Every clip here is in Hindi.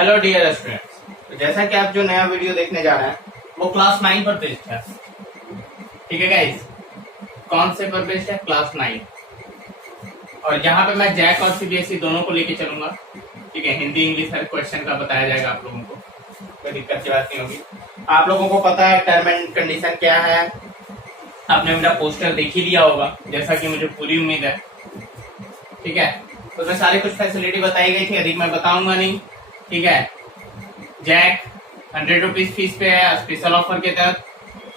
हेलो डियर स्टूडेंट्स, तो जैसा कि आप जो नया वीडियो देखने जा रहे हैं वो क्लास 9 पर बेस्ड है। ठीक है गाइस, कौन से पर बेस्ड है? क्लास 9। और यहाँ पे मैं जैक और सीबीएसई दोनों को लेके चलूंगा। ठीक है, हिंदी इंग्लिश हर क्वेश्चन का बताया जाएगा आप लोगों को, कोई दिक्कत की बात नहीं होगी। आप लोगों को पता है टर्म एंड कंडीशन क्या है, आपने मेरा पोस्टर देख ही लिया होगा जैसा कि मुझे पूरी उम्मीद है। ठीक है, तो उसमें सारी कुछ फैसिलिटी बताई गई थी, अधिक मैं बताऊंगा नहीं। ठीक है, जैक 100 रुपीज फीस पे है स्पेशल ऑफर के तहत,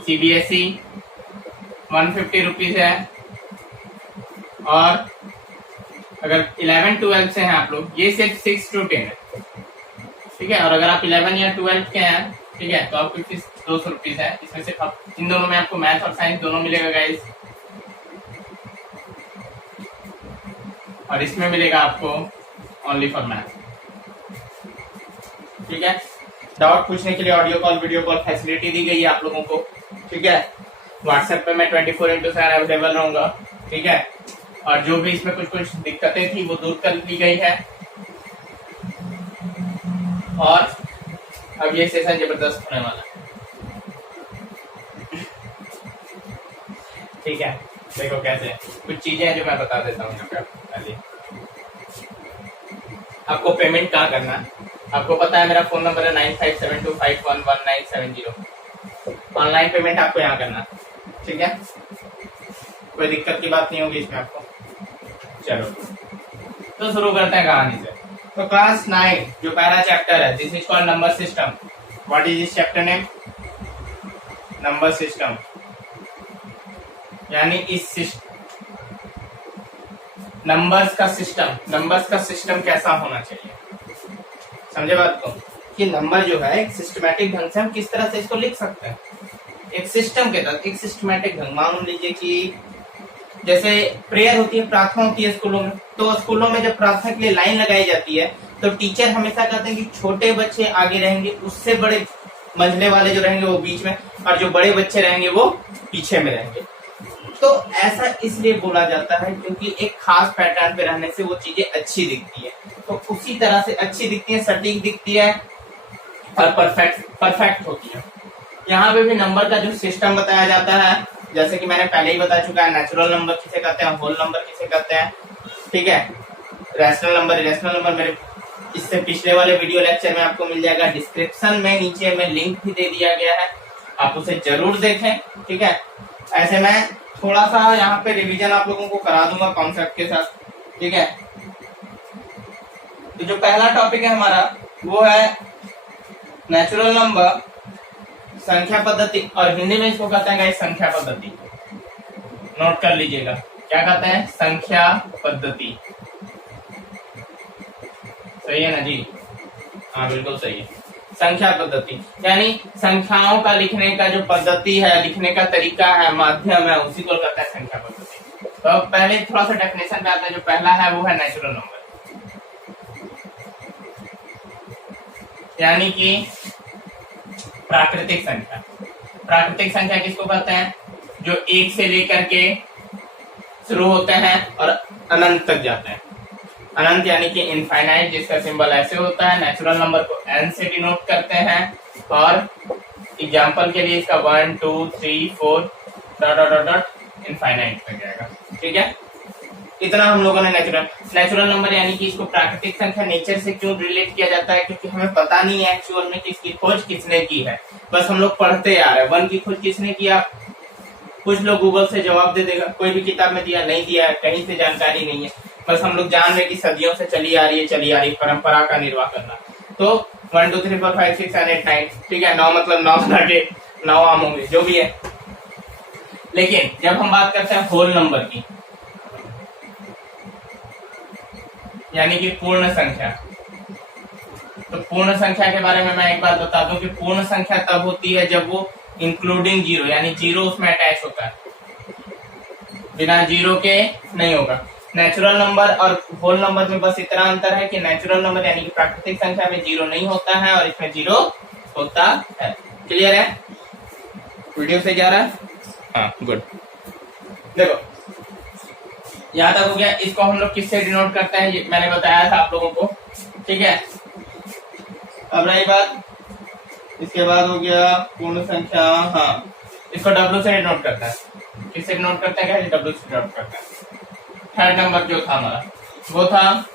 सीबीएसई 150 रुपीज है। और अगर 11-12 से हैं आप लोग, ये सिर्फ 6 to 10 है। ठीक है, और अगर आप 11 या 12 के हैं, ठीक है, तो आपकी फीस 200 रुपीज है। इसमें से इन दोनों में आपको मैथ और साइंस दोनों मिलेगा गाइस, और इसमें मिलेगा आपको ओनली फॉर मैथ। ठीक है, डाउट पूछने के लिए audio call video call facility दी गई है आप लोगों को। ठीक है, व्हाट्सएप पे मैं 24/7 अवेलेबल रहूंगा। ठीक है, और जो भी इसमें कुछ दिक्कतें थी वो दूर कर ली गई है। और अब ये सेशन जबरदस्त होने वाला है। ठीक है, देखो कैसे कुछ चीजें हैं जो मैं बता देता हूँ यहाँ पे पहले। आपको पेमेंट कहाँ करना है, आपको पता है मेरा फोन नंबर है 9572511970। ऑनलाइन पेमेंट आपको यहाँ करना है। ठीक है, कोई दिक्कत की बात नहीं होगी इसमें आपको। चलो तो शुरू करते हैं कहानी से। तो क्लास 9 जो पहला चैप्टर है, this is called number system. What is this chapter name? Number system. यानी इस नंबर्स का सिस्टम कैसा होना चाहिए, समझे बात को? कि नंबर जो है एक सिस्टमैटिक ढंग से हम किस तरह से इसको लिख सकते हैं, एक सिस्टम के तहत, एक सिस्टमैटिक ढंग। मान लीजिए कि जैसे प्रेयर होती है, प्रार्थना होती है स्कूलों में, तो स्कूलों में जब प्रार्थना के लिए लाइन लगाई जाती है तो टीचर हमेशा कहते हैं कि छोटे बच्चे आगे रहेंगे, उससे बड़े मंझले वाले जो रहेंगे वो बीच में, और जो बड़े बच्चे रहेंगे वो पीछे में रहेंगे। तो ऐसा इसलिए बोला जाता है क्योंकि एक खास पैटर्न पे रहने से वो चीजें अच्छी दिखती है। तो उसी तरह से अच्छी दिखती है, सटीक दिखती है और परफेक्ट होती है। यहाँ पे भी नंबर का जो सिस्टम बताया जाता है, जैसे कि मैंने पहले ही बता चुका है, नेचुरल नंबर किसे कहते हैं, होल नंबर किसे कहते हैं। ठीक है, रैशनल नंबर मेरे इससे पिछले वाले वीडियो लेक्चर में आपको मिल जाएगा, डिस्क्रिप्शन में नीचे में लिंक भी दे दिया गया है, आप उसे जरूर देखें। ठीक है, ऐसे मैं थोड़ा सा यहाँ पे रिवीजन आप लोगों को करा दूंगा कॉन्सेप्ट के साथ। ठीक है, तो जो पहला टॉपिक है हमारा वो है नेचुरल नंबर, संख्या पद्धति, और हिंदी में इसको कहते हैं संख्या पद्धति। नोट कर लीजिएगा, क्या कहते हैं? संख्या पद्धति। सही है ना जी? हाँ बिल्कुल सही है, संख्या पद्धति। यानी संख्याओं का लिखने का जो पद्धति है, लिखने का तरीका है, माध्यम है, उसी को कहते हैं संख्या पद्धति। तो पहले थोड़ा सा डेफिनेशन पे आते हैं। जो पहला है वो है नेचुरल नंबर, यानी कि प्राकृतिक संख्या। प्राकृतिक संख्या किसको कहते हैं? जो 1 से लेकर के शुरू होते हैं और अनंत तक जाते हैं। अनंत यानी कि इनफाइनाइट, जिसका सिंबल ऐसे होता है। नेचुरल नंबर को n से डिनोट करते हैं, और एग्जांपल के लिए इसका 1 2 3 4 डॉट डॉट डॉट इनफाइनाइट तक जाएगा। ठीक है, इतना हम लोगों ने नेचुरल नंबर यानी कि इसको प्राकृतिक संख्या नेचर से क्यों रिलेट किया जाता है? क्योंकि हमें पता नहीं है एक्चुअल में किसकी खोज किसने की है, बस हम लोग पढ़ते आ रहे हैं। 1 की खोज किसने किया? कुछ लोग गूगल से जवाब दे देगा, कोई भी किताब में दिया नहीं दिया है, कहीं से जानकारी नहीं है, बस हम लोग जान रहे कि सदियों से चली आ रही है परंपरा का निर्वाह करना। तो 1 2 3 4 5 6 7 8 9, ठीक है, 9 मतलब 9 के 9 आम होंगे, जो भी है। लेकिन जब हम बात करते हैं होल नंबर की, यानी कि पूर्ण संख्या, तो पूर्ण संख्या के बारे में मैं एक बात बता दूं कि पूर्ण संख्या तब होती है जब वो इंक्लूडिंग जीरो, यानी जीरो उसमें अटैच होता है, बिना जीरो के नहीं होगा। नेचुरल नंबर और होल नंबर में बस इतना अंतर है कि नेचुरल नंबर यानी कि प्राकृतिक संख्या में जीरो नहीं होता है और इसमें जीरो होता है। क्लियर है? वीडियो से जा रहा है? हाँ गुड। देखो यहाँ तक हो गया। इसको हम लोग किससे डिनोट करते हैं, ये मैंने बताया था आप लोगों को। ठीक है, अब रही बात, इसके बाद हो गया पूर्ण संख्या। हाँ, इसको डब्ल्यू से डिनोट करता है। किससे डिनोट करते हैं? क्या डब्ल्यू से डिनोट करता है। थर्ड नंबर जो था हमारा वो था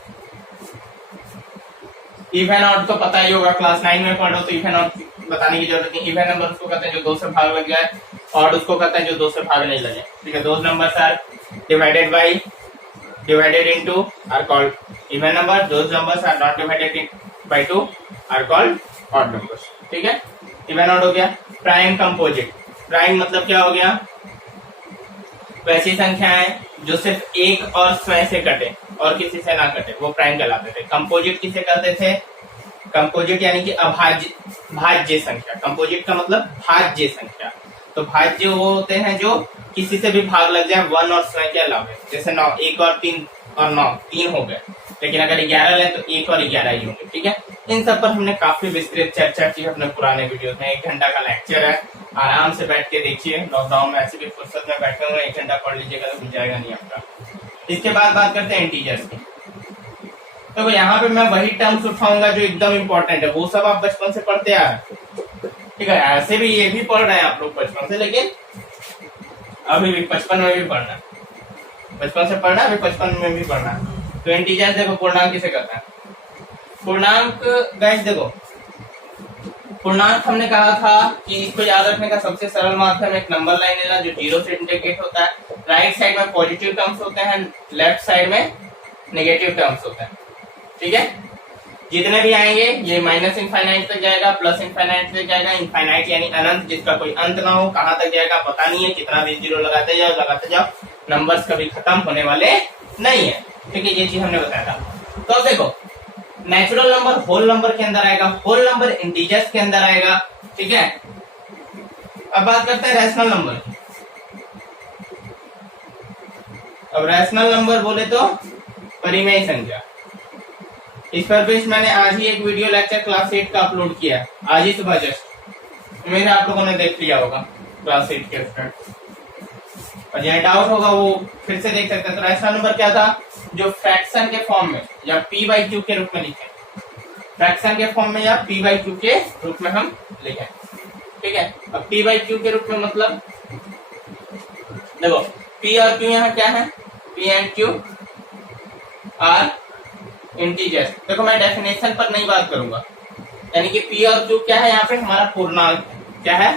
इवन आउट। तो पता ही होगा, क्लास 9 में पढ़ो तो इवन आउट बताने की जरूरत नहीं। इवन नंबर उसको कहते हैं जो 2 से भाग लग जाए, और उसको कहते हैं जो 2 से भाग नहीं लगे। ठीक है, those numbers are divided by divided into are called even number. Those numbers are not divided by 2 are called odd numbers. ठीक है, इवन आउट हो गया। प्राइम कंपोजिट, प्राइम मतलब क्या हो गया? वैसी संख्याएं जो सिर्फ एक और स्वयं से कटे और किसी से ना कटे, वो प्राइम कहलाते थे। कंपोजिट किसे कहते थे? कंपोजिट यानी कि अभाज्य, भाज्य संख्या। कंपोजिट का मतलब भाज्य संख्या। तो भाज्य वो होते हैं जो किसी से भी भाग लग जाए 1 और स्वयं के अलावा। जैसे 9, 1 और 3 और 9, 3 हो गए। लेकिन अगर 11 लें तो 1 और 11 ही होंगे। ठीक है, इन सब पर हमने काफी विस्तृत चर्चा की अपने पुराने वीडियो में। 1 घंटा का लेक्चर है, आराम से बैठ के देखिए। लॉकडाउन में ऐसे भी फुर्सत में बैठे हुए 1 घंटा पढ़ लीजिएगा तो भूल जाएगा नहीं आपका। इसके बाद बात करते हैं इंटीजर्स की। तो यहाँ पे मैं वही टर्म्स उठाऊंगा जो एकदम इंपॉर्टेंट है, वो सब आप बचपन से पढ़ते आ रहे। ठीक है, ऐसे भी ये भी पढ़ रहे हैं आप लोग बचपन से, लेकिन अभी भी बचपन में भी पढ़ना है। बचपन से पढ़ना, अभी बचपन में भी पढ़ना है। तो इंटीजर्स देखो, पूर्णांक किसे कहते हैं? पूर्णांक गाइस देखो, पूर्णांक हमने कहा था कि इसको याद रखने का सबसे सरल माध्यम एक नंबर लाइन लेना जो 0 से इंडिकेट होता है। राइट साइड में पॉजिटिव टर्म्स होते हैं, लेफ्ट साइड में नेगेटिव टर्म्स होते हैं। ठीक है, जितने भी आएंगे ये माइनस इनफाइनाइट तक जाएगा, प्लस इनफाइनाइट तक जाएगा। इनफाइनाइट यानी अनंत, जिसका कोई अंत ना हो। कहां तक जाएगा पता नहीं है, कितना भी 0 लगाते जाओ, नंबर्स कभी खत्म होने वाले नहीं है। ठीक है, ये चीज हमने बताया था। तो अब देखो, नेचुरल नंबर होल नंबर के अंदर आएगा, होल नंबर इंटीजर्स के अंदर आएगा। ठीक है, अब बात करते हैं रैशनल नंबर की। अब रैशनल नंबर बोले तो परिमेय संख्या। इस पर भी मैंने आज ही एक वीडियो लेक्चर क्लास 8 का अपलोड किया, आज ही सुबह जस्ट। उम्मीद है आप लोगों ने देख लिया होगा क्लास 8 के स्टूडेंट। और यहाँ डाउट होगा वो फिर से देख सकते हैं। तो रैशनल नंबर क्या था? जो फ्रैक्शन के फॉर्म में या p/q के रूप में लिखे, फ्रैक्शन के फॉर्म में या p/q के रूप में हम लिखे। ठीक है, अब p/q के रूप में मतलब देखो, p और q यहाँ क्या है? p and q are integers. देखो, मैं डेफिनेशन पर नहीं बात करूंगा, यानी कि p और q क्या है? यहाँ पे हमारा पूर्णांक। क्या है?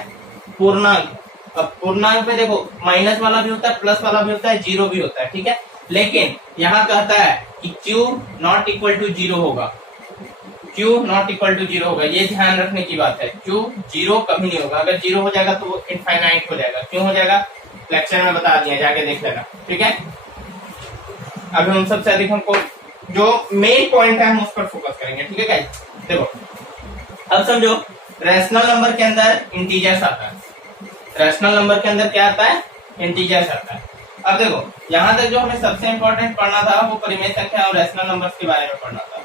पूर्णांक। अब पूर्णांक में देखो, माइनस वाला भी होता है, प्लस वाला भी होता है, 0 भी होता है। ठीक है, लेकिन यहाँ कहता है कि q नॉट इक्वल टू 0 होगा। q नॉट इक्वल टू 0 होगा, ये ध्यान रखने की बात है। q 0 कभी नहीं होगा। अगर 0 हो जाएगा तो वो इनफाइनाइट हो जाएगा। क्यों हो जाएगा? लेक्चर में बता दिया, जाके देख लेना। ठीक है, अभी हम सबसे अधिक हमको जो मेन पॉइंट है हम उस पर फोकस करेंगे। ठीक है गाइस, देखो अब समझो, रैशनल नंबर के अंदर इंटीजर्स आता है। रैशनल नंबर के अंदर क्या आता है? इंटीजर्स आता है। अब देखो, यहाँ तक जो हमें सबसे इंपॉर्टेंट पढ़ना था वो परिमेय संख्या और रैशनल नंबर्स के बारे में पढ़ना था।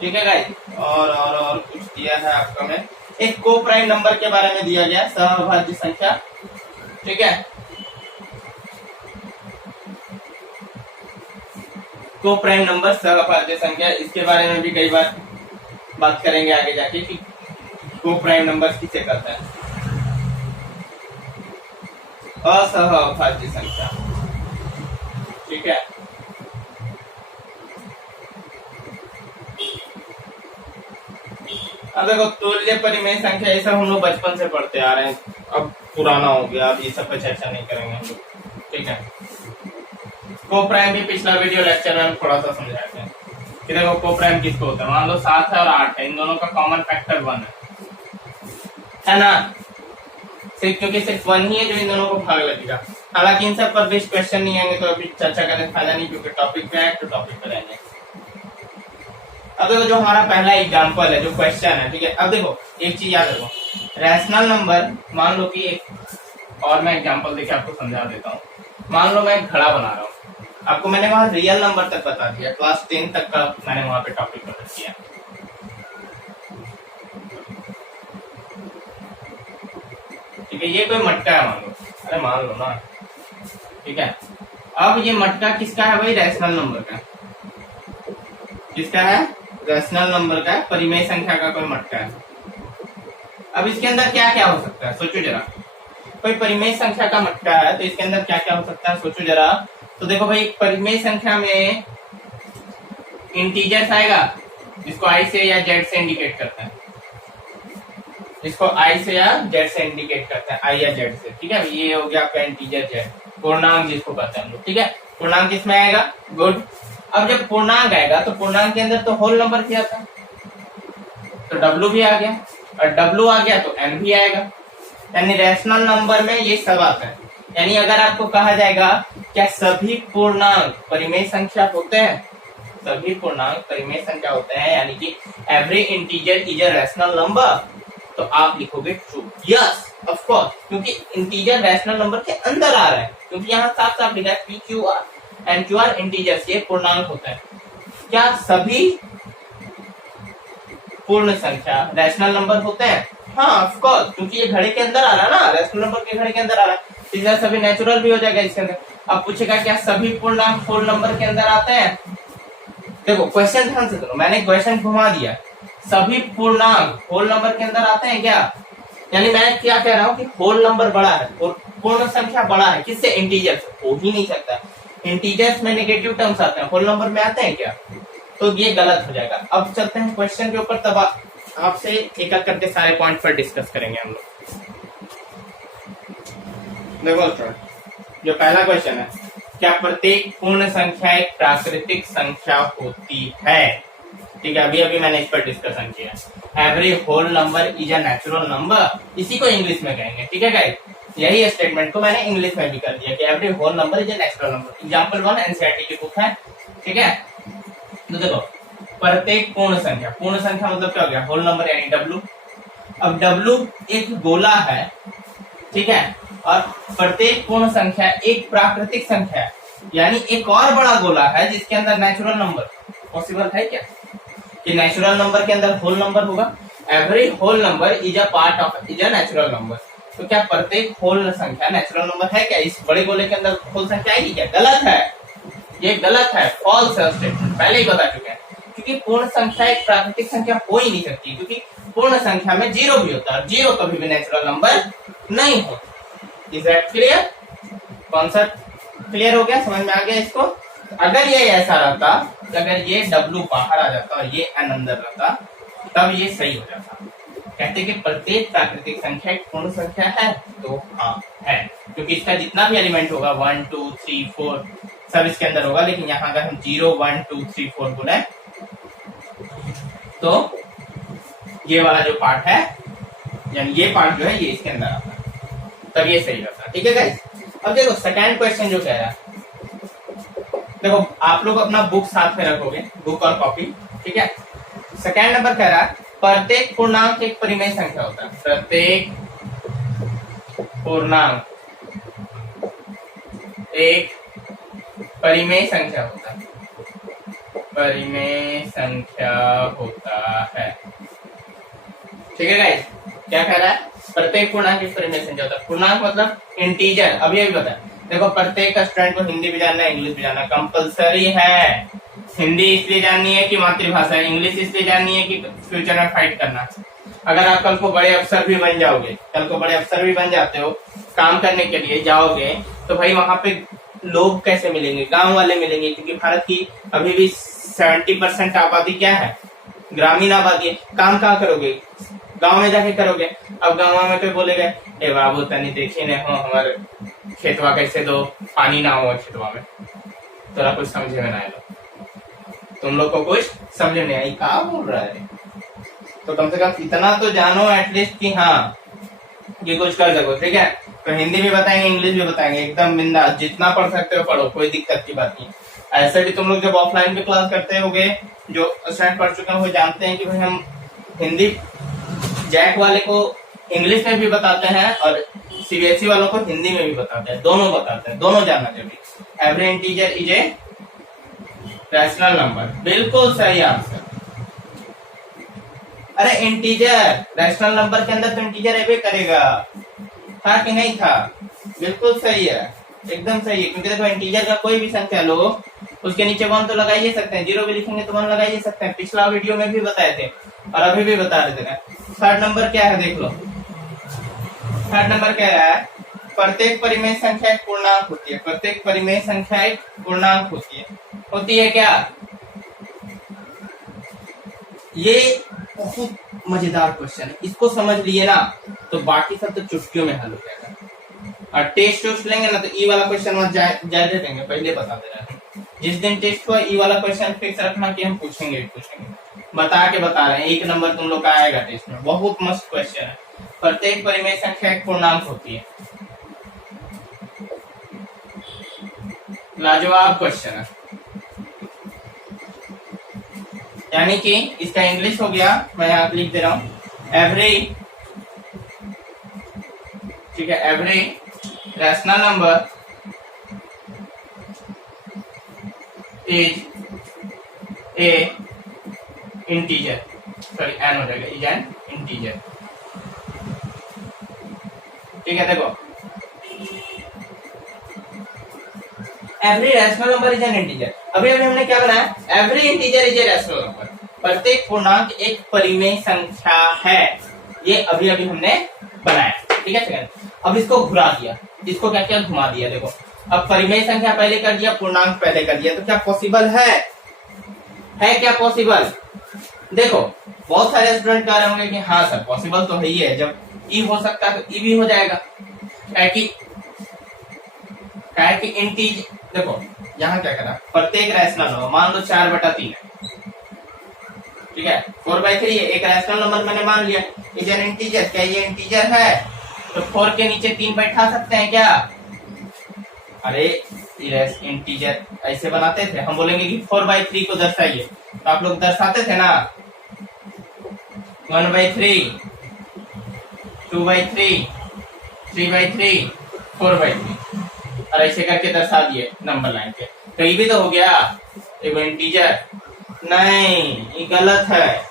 ठीक है गाइस, और कुछ दिया है आपका में, एक को प्राइम नंबर के बारे में दिया गया, सहअभाज्य संख्या। ठीक है, को प्राइम नंबर सहअभाज्य संख्या, इसके बारे में भी कई बार बात करेंगे आगे जाके कि को प्राइम नंबर किसे कहते हैं। असहअभाज्य संख्या। ठीक है, अब देखो, तुल्य परिमेय संख्या, ये सब हम लोग बचपन से पढ़ते आ रहे हैं, अब पुराना हो गया, अब ये सब पे चर्चा नहीं करेंगे हम लोग। ठीक है, को प्राइम भी पिछला वीडियो लेक्चर में हम थोड़ा सा समझाते हैं कि देखो को प्राइम किसको होता है। मान लो 7 है और 8 है, इन दोनों का कॉमन फैक्टर 1 है ना? सिर्फ क्योंकि सिर्फ 1 ही है जो इन दोनों को भाग लगेगा। हालांकि इन सब पर भी क्वेश्चन नहीं आएंगे तो अभी चर्चा करने का फायदा नहीं, क्योंकि टॉपिक पे है तो टॉपिक पे रहेंगे। अब देखो, जो हमारा पहला एग्जाम्पल है, जो क्वेश्चन है। ठीक है, अब देखो एक चीज याद रखो, रैशनल नंबर, मान लो कि एक और मैं एग्जाम्पल देके आपको समझा देता हूँ। मान लो मैं एक घड़ा बना रहा हूँ, आपको मैंने वहां रियल नंबर तक बता दिया, क्लास 10 तक का मैंने वहां पे टॉपिक कवर किया। ठीक है, ये कोई मटका है मान लो, अरे मान लो ना। ठीक है, अब ये मटका किसका है भाई? रैशनल नंबर का। किसका है? रैशनल नंबर का, परिमेय संख्या का कोई मटका है। अब इसके अंदर क्या क्या हो सकता है सोचो जरा। कोई परिमेय संख्या का मटका है तो इसके अंदर क्या क्या हो सकता है सोचो जरा। तो देखो भाई, परिमेय संख्या में इंटीजर्स आएगा, जिसको आई से या जेड से इंडिकेट करता है, इसको आई से या जेड से इंडिकेट करता है, आई या जेड से। ठीक है, ये हो गया आपका इंटीजर जेड, पूर्णांक जिसको कहते हैं हम लोग। ठीक है, पूर्णांक किसमें आएगा? गुड। अब जब पूर्णांक आएगा तो पूर्णांक के अंदर तो होल नंबर भी आता है, तो डब्ल्यू भी आ गया, और डब्ल्यू आ गया तो एन भी आएगा। यानी रैशनल नंबर में ये सब आता है। यानी अगर आपको कहा जाएगा क्या सभी पूर्णांक परिमेय संख्या होते हैं, सभी पूर्णांक परिमेय संख्या होते हैं, यानी कि every integer is a rational number, तो आप लिखोगे ट्रू। यस ऑफ कोर्स, क्योंकि इंटीजर रैशनल नंबर के अंदर आ रहा है, क्योंकि यहाँ साफ साफ लिखा है P Q R and Q R integers, ये पूर्णांक होता है। क्या सभी पूर्ण संख्या रैशनल नंबर होते हैं? हाँ ऑफ कोर्स, क्योंकि ये घड़े के अंदर आ रहा है ना, रैशनल नंबर के घड़े के अंदर आ रहा है, इसलिए सभी नेचुरल भी हो जाएगा इसके अंदर। अब पूछेगा क्या सभी पूर्णांक होल नंबर के अंदर आते हैं? देखो क्वेश्चन ध्यान से सुनो, मैंने क्वेश्चन घुमा दिया, सभी पूर्णांक होल नंबर के अंदर आते हैं क्या? यानी मैं क्या कह रहा हूँ कि होल नंबर बड़ा है और पूर्ण संख्या बड़ा है, किससे? इंटीजर से। हो ही नहीं सकता, इंटीजर्स में नेगेटिव टर्म्स आते हैं, होल नंबर में आते हैं क्या? तो ये गलत हो जाएगा। अब चलते हैं क्वेश्चन के ऊपर, तब आपसे एक एक करके सारे पॉइंट पर डिस्कस करेंगे हम लोग। देखो जो पहला क्वेश्चन है, क्या प्रत्येक पूर्ण संख्या एक प्राकृतिक संख्या होती है? ठीक है, अभी अभी मैंने इस पर डिस्कशन किया। Every whole number is a natural number, इसी को इंग्लिश में कहेंगे। ठीक है गाइस, यही स्टेटमेंट को मैंने इंग्लिश में भी कर दिया कि every whole number is a natural number. Example 1 NCERT की बुक है। ठीक है, तो देखो प्रत्येक पूर्ण संख्या, पूर्ण संख्या मतलब क्या हो गया? होल नंबर यानी डब्ल्यू। अब डब्ल्यू एक गोला है, ठीक है, और प्रत्येक पूर्ण संख्या एक प्राकृतिक संख्या है, यानी एक और बड़ा गोला है जिसके अंदर नेचुरल नंबर पॉसिबल है क्या? कि नेचुरल नंबर के अंदर होल नंबर होगा। Every whole number is a part of is a natural number. तो क्या प्रत्येक होल संख्या नेचुरल नंबर है क्या? इस बड़े गोले के अंदर होल संख्या आएगी क्या? गलत है, ये गलत है, फॉल्स है स्टेटमेंट, पहले ही बता चुके हैं। क्योंकि पूर्ण संख्या एक प्राकृतिक संख्या हो ही नहीं सकती, क्योंकि पूर्ण संख्या में जीरो भी होता है, जीरो कभी भी नेचुरल नंबर नहीं होता। Is that clear? Concept clear हो गया, समझ में आ गया इसको? अगर ये ऐसा रहता, अगर ये W बाहर आ जाता और ये N अंदर रहता, तब ये सही हो जाता। कहते कि प्रत्येक प्राकृतिक संख्या एक पूर्ण संख्या है, तो हाँ है, क्योंकि इसका जितना भी एलिमेंट होगा 1 2 3 4 सब इसके अंदर होगा। लेकिन यहाँ अगर हम 0 1 2 3 4 बोले तो ये वाला जो पार्ट है, यानी ये पार्ट जो है ये इसके अंदर आता है, तब ये सही रहता। ठीक है गाइस, अब देखो सेकंड क्वेश्चन जो कह रहा है, देखो आप लोग अपना बुक साथ में रखोगे, बुक और कॉपी। ठीक है, सेकंड नंबर कह रहा है प्रत्येक पूर्णांक एक परिमेय संख्या होता है। प्रत्येक पूर्णांक एक परिमेय संख्या होता है, परिमेय संख्या होता है। ठीक है गाइस, क्या कह रहा है? प्रत्येक पूर्णांक एक परिमेय संख्या होता है। पूर्णांक मतलब इंटीजर। अभी अभी बताया, देखो प्रत्येक स्टूडेंट को हिंदी भी जानना है, इंग्लिश भी जानना कंपलसरी है। हिंदी इसलिए जाननी है कि मातृभाषा है, इंग्लिश इसलिए जाननी है कि फ्यूचर में फाइट करना। अगर आप कल को बड़े अफसर भी बन जाओगे, कल को बड़े अफसर भी बन जाते हो, काम करने के लिए जाओगे, तो भाई वहां पे लोग कैसे मिलेंगे? गांव वाले मिलेंगे, क्योंकि भारत की अभी भी 70% आबादी क्या है? ग्रामीण आबादी है। काम कहाँ करोगे? गांव में जाके करोगे। अब गांव में कोई बोलेगा, ए बाबू तनी देखिए न हो हमारे खेतवा कैसे दो, पानी ना हो खेतवा में, तोरा कुछ समझे में ना आए, तुम लोग को कुछ समझ नहीं आई, कहा बोल रहा है? तो कम से कम इतना तो जानो एटलीस्ट कि हाँ ये कुछ कर सको। ठीक है, तो हिंदी भी बताएंगे, इंग्लिश भी बताएंगे, एकदम बिंदास, जितना पढ़ सकते हो पढ़ो, कोई दिक्कत की बात नहीं। ऐसे भी तुम लोग जब ऑफलाइन भी क्लास करते होगे, जो स्टूडेंट पढ़ चुके हैं वो जानते हैं कि भाई हम हिंदी जैक वाले को इंग्लिश में भी बताते हैं और सीबीएसई वालों को हिंदी में भी बताते हैं, दोनों बताते हैं, दोनों जानना चाहिए। Every integer is a rational number, बिल्कुल सही आंसर। अरे इंटीजर रैशनल नंबर के अंदर तो इंटीजर एवे करेगा, था कि नहीं था? बिल्कुल सही है, एकदम सही है। क्योंकि देखो इंटीजर का कोई भी संख्या लो, उसके नीचे 1 तो लगा ही सकते हैं, 0 भी लिखेंगे तो 1 लगा ही सकते हैं, पिछला वीडियो में भी बताए थे और अभी भी बता रहे थे। थर्ड नंबर क्या है देख लो, थर्ड नंबर क्या है, प्रत्येक परिमेय संख्या एक पूर्णांक होती है, प्रत्येक परिमेय संख्या एक पूर्णांक होती है क्या? ये बहुत मजेदार क्वेश्चन है, इसको समझ लिए ना तो बाकी सब तो चुटकियों में हल हो जाएगा। और टेस्ट लेंगे ना तो ई वाला क्वेश्चन मत ज्यादा देंगे, पहले बता दे रहे हैं, जिस दिन टेस्ट हुआ ई वाला क्वेश्चन फिक्स रखना कि हम पूछेंगे बता रहे हैं, 1 नंबर तुम लोग का आएगा टेस्ट में। बहुत मस्त क्वेश्चन है, प्रत्येक परिमेय संख्या एक पूर्णांक होती है, लाजवाब क्वेश्चन है। यानी कि इसका इंग्लिश हो गया, मैं यहाँ लिख दे रहा हूं, एवरी, ठीक है, every rational number is a integer, sorry an हो जाएगा, इज एन इंटीजर। ठीक है, देखो every rational number is an integer. अभी हमने क्या बनाया, every integer is a rational number, प्रत्येक पूर्णांक एक परिमेय संख्या है, ये अभी हमने बनाया। ठीक है, अब इसको घुरा दिया, इसको क्या क्या घुमा दिया, देखो अब परिमेय संख्या पहले कर दिया, पूर्णांक पहले कर दिया, तो क्या पॉसिबल है क्या पॉसिबल? देखो बहुत सारे स्टूडेंट कह रहे होंगे कि हाँ सर पॉसिबल तो है ही है, जब ई हो सकता है तो ई भी हो जाएगा, क्या कि इंटीज, देखो यहाँ क्या करा, प्रत्येक रैशनल नंबर मान लो 4/3 है, ठीक है, 4/3 है, एक रैशनल नंबर मैंने मान लिया, इज एन इंटीजर, क्या ये इंटीजर है? तो 4 के नीचे 3 बैठा सकते हैं क्या? अरे इंटीजर ऐसे बनाते थे, हम बोलेंगे कि 4/3 को दर्शाइए, तो आप लोग दर्शाते थे ना, 1/3, 2/3, 3/3, 4/3, और ऐसे करके दर्शा दिए नंबर लाइन पे, तो ये भी तो हो गया एक इंटीजर। नहीं, ये गलत है,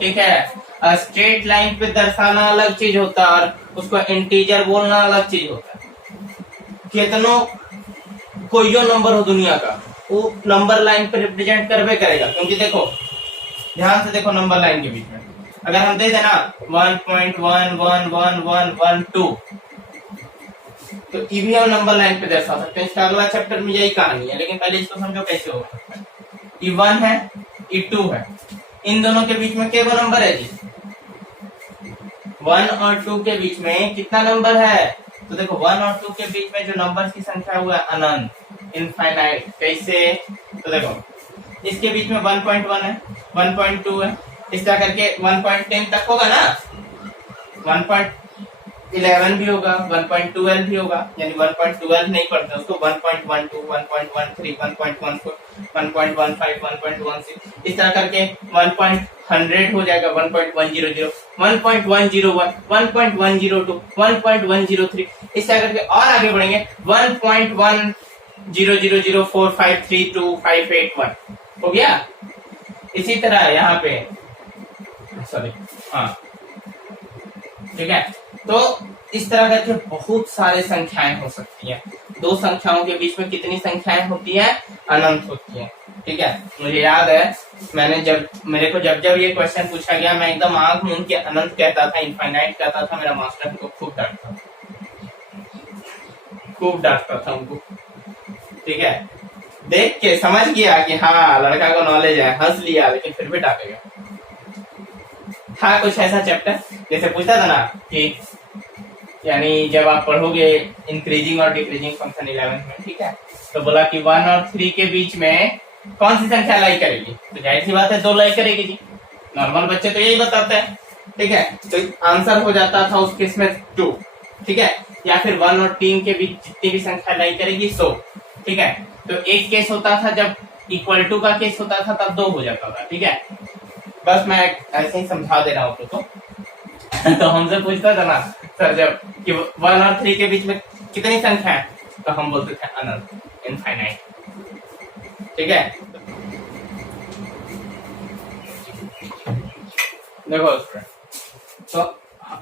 ठीक है, स्ट्रेट लाइन पे दर्शाना अलग चीज होता है और उसको इंटीजर बोलना अलग चीज होता है। कितनों कोई नंबर हो दुनिया का, वो नंबर लाइन पे रिप्रेजेंट करवे करेगा, क्योंकि देखो ध्यान से देखो, नंबर लाइन के बीच में अगर हम दे देना 1.1111112, तो भी हम नंबर लाइन पे दर्शा सकते हैं। इसका अगला चैप्टर में यही कहानी है, लेकिन पहले इसको समझो कैसे होगा। ई 1 है, ई 2 है, इन दोनों के बीच में केवल नंबर है जी, 1 और 2 के बीच में कितना नंबर है? तो देखो 1 और 2 के बीच में जो नंबर की संख्या हुआ है अनंत, इनफाइनाइट। कैसे? तो देखो इसके बीच में 1.1 है, 1.2 है, इस तरह करके 1.10 तक होगा ना, 1.11 भी होगा, 1.12 भी होगा, यानी 1.12 नहीं पढ़ते उसको 1.12, 1.13, 1.14, 1.15, 1.16, इस तरह करके 1.100 हो जाएगा, 1.100, 1.101, 1.102, 1.103, इस तरह करके और आगे बढ़ेंगे 1.10004532581 हो गया। इसी तरह यहाँ पे सॉरी, हाँ ठीक है, तो इस तरह करके बहुत सारे संख्याएं हो सकती हैं। दो संख्याओं के बीच में कितनी संख्याएं होती है? अनंत होती है। ठीक है, मुझे याद है मैंने मेरे को जब ये क्वेश्चन पूछा गया, मैं एकदम आंख मूंद के अनंत कहता था, इनफाइनाइट कहता था, मेरा मास्टर हमको खूब डांटता था हमको। ठीक है, देख के समझ गया कि हाँ लड़का को नॉलेज है, हंस लिया, लेकिन फिर भी डांटेगा। था कुछ ऐसा चैप्टर जैसे पूछता था ना कि यानी जब आप पढ़ोगे इंक्रीजिंग और डिक्रीजिंग फंक्शन 11th में, ठीक है, तो बोला कि 1 और 3 के बीच में कौन सी संख्या लाई करेगी? तो जाहिर सी बात है 2 लाई करेगी जी, नॉर्मल बच्चे तो यही बताते हैं। ठीक है, तो आंसर हो जाता था उस केस में 2। ठीक है, या फिर 1 और 3 के बीच जितनी भी संख्या लाई करेगी 100। ठीक है, तो एक केस होता था जब इक्वल टू का केस होता था तब 2 हो जाता था। ठीक है, बस मैं ऐसे ही समझा दे रहा हूँ तो तो हमसे पूछता था ना सर जब कि 1 और 3 के बीच में कितनी संख्या है, तो हम बोलते थे अनंत, इनफाइनाइट। ठीक है, देखो तो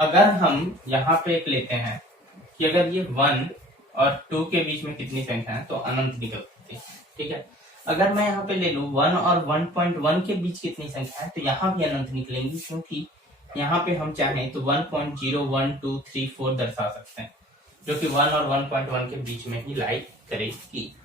अगर हम यहाँ पे एक लेते हैं कि अगर ये 1 और 2 के बीच में कितनी संख्या है, तो अनंत निकलती है। ठीक है, अगर मैं यहाँ पे ले लूं 1 और 1.1 के बीच कितनी संख्या है, तो यहाँ भी अनंत निकलेंगी, क्योंकि यहाँ पे हम चाहें तो 1.01234 दर्शा सकते हैं, जो कि 1 और 1.1 के बीच में ही लाई करेगी।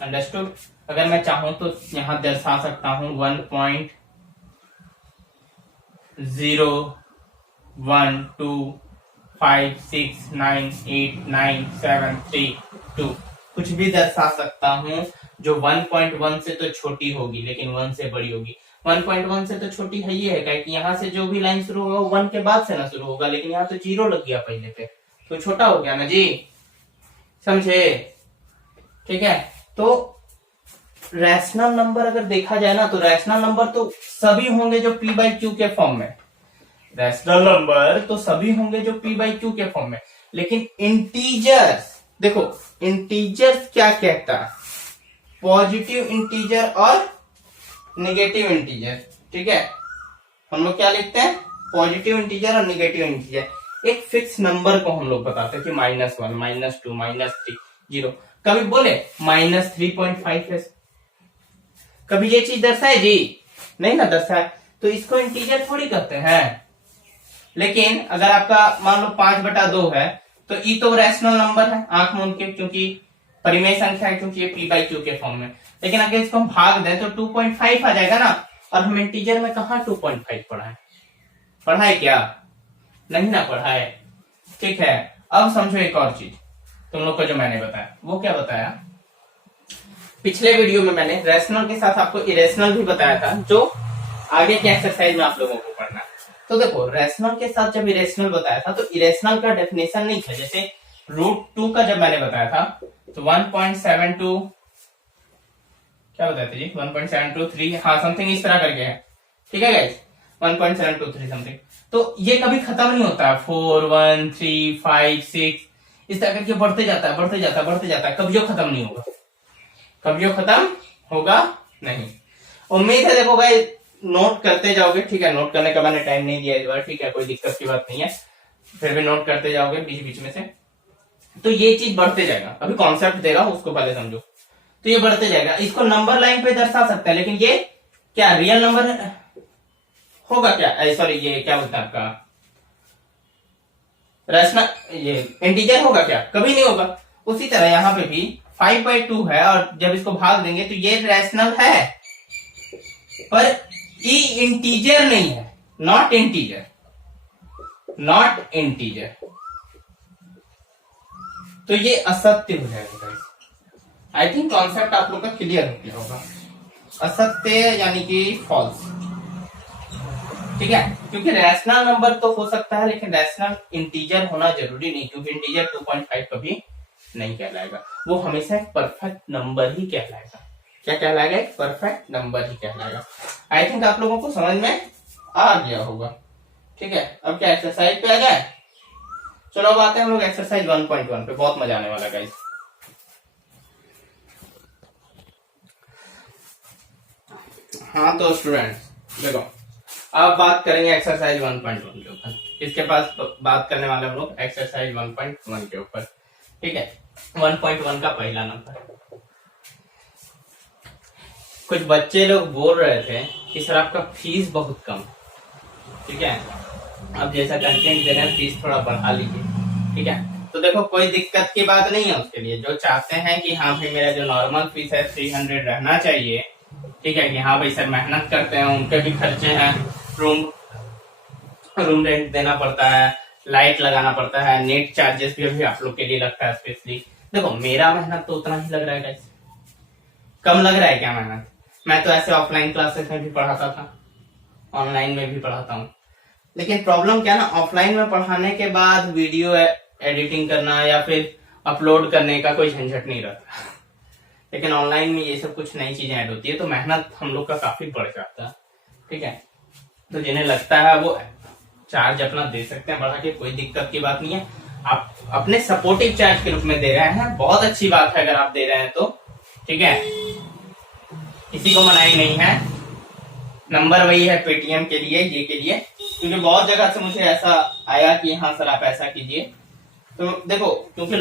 अंडरस्टूड। अगर मैं चाहूं तो यहाँ दर्शा सकता हूँ 1.012569893 कुछ भी दर्शा सकता हूँ, जो 1.1 से तो छोटी होगी लेकिन 1 से बड़ी होगी। 1.1 से तो छोटी है, ये है कि यहाँ से जो भी लाइन शुरू होगा 1 के बाद से ना शुरू होगा, लेकिन यहाँ तो 0 लग गया पहले पे, तो छोटा हो गया ना जी, समझे? ठीक है। तो रैशनल नंबर अगर देखा जाए ना, तो रैशनल नंबर तो सभी होंगे जो p बाई क्यू के फॉर्म में, रैशनल नंबर तो सभी होंगे जो p बाई क्यू के फॉर्म में, लेकिन इंटीजर्स, देखो इंटीजर्स क्या कहता है, पॉजिटिव इंटीजर और नेगेटिव इंटीजर। ठीक है, हम लोग क्या लिखते हैं, पॉजिटिव इंटीजर और नेगेटिव इंटीजर। एक फिक्स नंबर को हम लोग बताते हैं कि -1, -2, -3, 0। कभी बोले -3.5 है, कभी ये चीज दर्शाए जी? नहीं ना दर्शाए, तो इसको इंटीजर थोड़ी कहते हैं। लेकिन अगर आपका मान लो 5/2 है, तो ई तो रैशनल नंबर है आंख मूंद के, क्योंकि परिमेय संख्या है, क्योंकि ये p बाई क्यू के फॉर्म में। लेकिन अगर इसको हम भाग दें तो 2.5 आ जाएगा ना, और हम इंटीजर में कहा 2.5 पढ़ा है? पढ़ा है क्या? नहीं ना पढ़ा है। ठीक है, अब समझो एक और चीज, तुम लोग को जो मैंने बताया वो क्या बताया, पिछले वीडियो में मैंने रैशनल के साथ आपको इरेशनल भी बताया था, जो आगे के एक्सरसाइज में आप लोगों को पढ़ना। तो देखो रैशनल के साथ जब इरेशनल बताया था, तो इरेशनल का डेफिनेशन नहीं था, जैसे √2 का जब मैंने बताया था तो 1.72 क्या बताते जी, 1.723, हाँ समथिंग इस तरह करके है। ठीक है गाइस, 1.723 समथिंग। तो ये कभी खत्म नहीं होता, 4, 1, 3, 5, 6 इस तरह करके बढ़ते जाता है, बढ़ते जाता है, बढ़ते जाता है, कभी खत्म नहीं होगा, कभी खत्म होगा नहीं। उम्मीद है देखो भाई नोट करते जाओगे। ठीक है, नोट करने का मैंने टाइम नहीं दिया इस बार, ठीक है, कोई दिक्कत की बात नहीं है, फिर भी नोट करते जाओगे बीच बीच में से, तो ये चीज बढ़ते जाएगा। अभी कॉन्सेप्ट दे रहा हूं, उसको पहले समझो। तो ये बढ़ते जाएगा, इसको नंबर लाइन पे दर्शा सकते हैं, लेकिन ये क्या रियल नंबर होगा क्या, सॉरी ये क्या बोलते हैं आपका रैशनल, ये इंटीजर होगा क्या? कभी नहीं होगा। उसी तरह यहाँ पे भी 5/2 है, और जब इसको भाग देंगे तो ये रैशनल है, पर ई इंटीजर नहीं है, नॉट इंटीजर, नॉट इंटीजर, तो ये असत्य हो जाएगा। आई थिंक कॉन्सेप्ट आप लोग का क्लियर हो गया होगा। असत्य यानी कि फॉल्स। ठीक है, क्योंकि रैशनल नंबर तो हो सकता है, लेकिन रैशनल इंटीजर होना जरूरी नहीं, क्योंकि इंटीजर 2.5 कभी नहीं कहलाएगा, वो हमेशा एक परफेक्ट नंबर ही कहलाएगा। क्या कहलाएगा? एक परफेक्ट नंबर ही कहलाएगा। आई थिंक आप लोगों को समझ में आ गया होगा। ठीक है, अब क्या एक्सरसाइज पे आ जाए? चलो अब आते हैं हम लोग एक्सरसाइज 1.1 पे, बहुत मजा आने वाला है गाइस। हाँ तो स्टूडेंट्स देखो, अब बात करेंगे एक्सरसाइज 1.1 के ऊपर। इसके पास बात करने वाले हम लोग एक्सरसाइज 1.1 के ऊपर। ठीक है, 1.1 का पहला नंबर। कुछ बच्चे लोग बोल रहे थे कि सर आपका फीस बहुत कम। ठीक है, अब जैसा कंटेंट दे रहे हैं फीस थोड़ा बढ़ा लीजिए। ठीक है, तो देखो कोई दिक्कत की बात नहीं है उसके लिए, जो चाहते हैं कि हाँ भाई मेरा जो नॉर्मल फीस है 300 रहना चाहिए। ठीक है, कि हाँ भाई सर मेहनत करते हैं, उनके भी खर्चे हैं, रूम रेंट देना पड़ता है, लाइट लगाना पड़ता है, नेट चार्जेस भी अभी आप लोग के लिए लगता है स्पेशली। देखो मेरा मेहनत तो उतना ही लग रहा है गाइस, कम लग रहा है क्या मेहनत? मैं तो ऐसे ऑफलाइन क्लासेस में भी पढ़ाता था, ऑनलाइन में भी पढ़ाता हूँ, लेकिन प्रॉब्लम क्या ना, ऑफलाइन में पढ़ाने के बाद वीडियो एडिटिंग करना या फिर अपलोड करने का कोई झंझट नहीं रहता, लेकिन ऑनलाइन में ये सब कुछ नई चीजें ऐड होती है, तो मेहनत हम लोग का काफी बढ़ जाता है। ठीक है, तो जिन्हें लगता है वो चार्ज अपना दे सकते हैं बढ़ा के, कोई दिक्कत की बात नहीं है। आप अपने सपोर्टिव चार्ज के रूप में दे रहे हैं, बहुत अच्छी बात है अगर आप दे रहे हैं तो। ठीक है, किसी को मनाही नहीं है, नंबर वही है पेटीएम के लिए, ये के लिए, क्योंकि बहुत जगह से मुझे ऐसा आया कि हाँ सर आप ऐसा कीजिए। तो देखो क्योंकि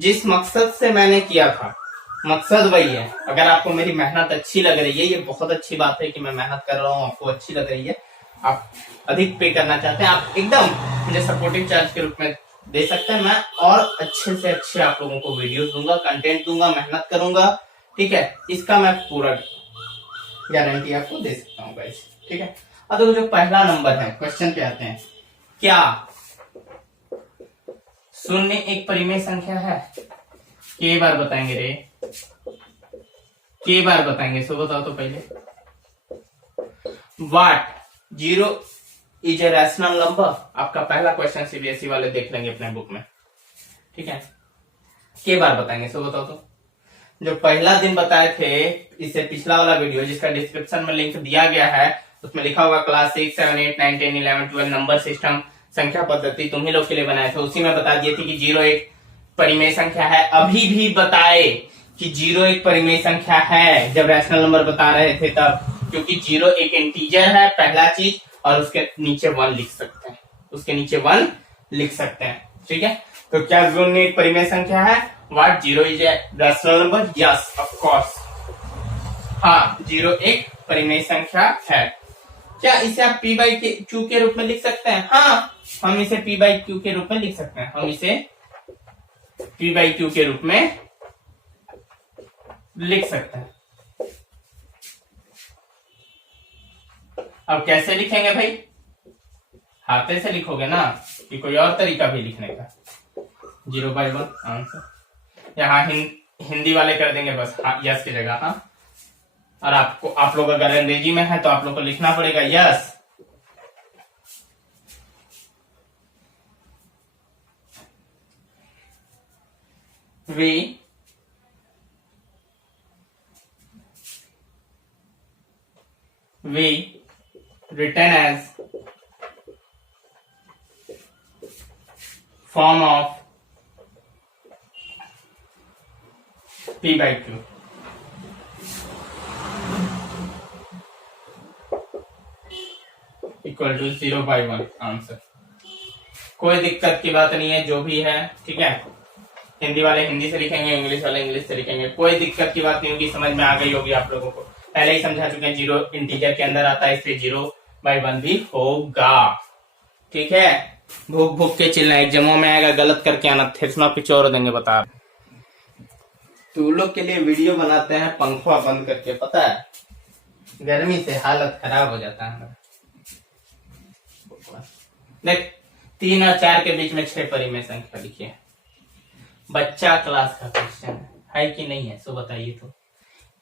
जिस मकसद से मैंने किया था मकसद वही है। अगर आपको मेरी मेहनत अच्छी लग रही है, ये बहुत अच्छी बात है कि मैं मेहनत कर रहा हूँ, आपको अच्छी लग रही है, आप अधिक पे करना चाहते हैं, आप एकदम मुझे सपोर्टिव चार्ज के रूप में दे सकते हैं। मैं और अच्छे से अच्छे आप लोगों को वीडियोस दूंगा, कंटेंट दूंगा, मेहनत करूंगा, ठीक है। इसका मैं पूरा गारंटी आपको दे सकता हूँ गाइस, ठीक है। अब तो जो पहला नंबर है, क्वेश्चन पे आते हैं। क्या शून्य एक परिमेय संख्या है? के बार बताएंगे रे, के बार बताएंगे, सो बताओ तो पहले। What zero is a rational number? आपका पहला क्वेश्चन सीबीएसई वाले देख लेंगे अपने बुक में, ठीक है। के बार बताएंगे, सो बताओ तो। जो पहला दिन बताए थे, इससे पिछला वाला वीडियो जिसका डिस्क्रिप्शन में लिंक दिया गया है, उसमें लिखा होगा क्लास 6, 7, 8, 9, 10, 11, 12 नंबर सिस्टम संख्या पद्धति तुम्ही लोग के लिए बनाए थे। उसी में बता दिए थे कि 0 एक परिमेय संख्या है। अभी भी बताए कि 0 एक परिमेय संख्या है जब रैशनल नंबर बता रहे थे तब, क्योंकि 0 एक इंटीजर है पहला चीज, और उसके नीचे 1 लिख सकते हैं, उसके नीचे 1 लिख सकते हैं, ठीक है। तो क्या 0 एक परिमेय संख्या है? What 0 is a rational number? Yes of course, हाँ 0 एक परिमेय संख्या है। क्या इसे आप p बाई क्यू के रूप में लिख सकते हैं? हाँ, हम इसे p बाई क्यू के रूप में लिख सकते हैं, हम इसे p बाई क्यू के रूप में लिख सकते हैं। अब कैसे लिखेंगे भाई? हाथे से लिखोगे ना, कि कोई और तरीका भी लिखने का? 0/1 आंसर। यहाँ हिंदी वाले कर देंगे बस यस की जगह, हाँ। और आपको, आप लोग अगर अंग्रेजी में है तो आप लोग को लिखना पड़ेगा yes. we written as form of p by q equal to 0/1 answer. कोई दिक्कत की बात नहीं है, जो भी है, ठीक है। हिंदी वाले हिंदी से लिखेंगे, इंग्लिश वाले इंग्लिश से लिखेंगे, कोई दिक्कत की बात नहीं होगी, समझ में आ गई होगी आप लोगों को। पहले ही समझा चुके हैं, 0 इंटीजर के अंदर आता है, इसलिए 0/1 भी होगा, ठीक है। भूख भूख के चिल्ला, एग्जामों में आएगा गलत करके आना, थिरसना पिचोर देंगे बता। तू लोग के लिए वीडियो बनाते हैं पंखा बंद करके, पता है, गर्मी से हालत खराब हो जाता है। देख, 3 और 4 के बीच में 6 परिमेय संख्या लिखिए। बच्चा क्लास का क्वेश्चन है कि नहीं है, सो बताइए तो।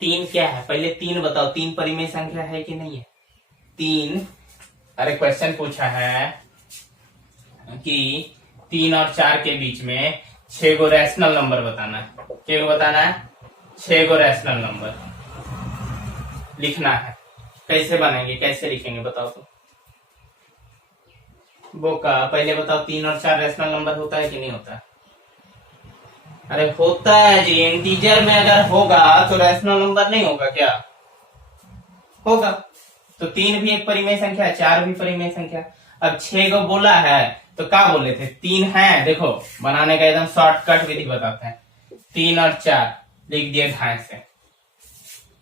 3 क्या है? पहले 3 बताओ, 3 परिमेय संख्या है कि नहीं है? 3, अरे क्वेश्चन पूछा है कि 3 और 4 के बीच में 6 गो रैशनल नंबर बताना है। क्या बताना है? 6 गो रैशनल नंबर लिखना है। कैसे बनाएंगे, कैसे लिखेंगे बताओ तो। वो का पहले बताओ, 3 और 4 रैशनल नंबर होता है कि नहीं होता है? अरे होता है जी, इंटीजर में अगर होगा तो रैशनल नंबर नहीं होगा क्या? होगा। तो 3 भी एक परिमेय संख्या है, 4 भी परिमेय संख्या। अब 6 को बोला है तो क्या बोले थे? 3 है, देखो बनाने का एकदम शॉर्टकट विधि बताते हैं। 3 और 4 लिख दिए घाय से।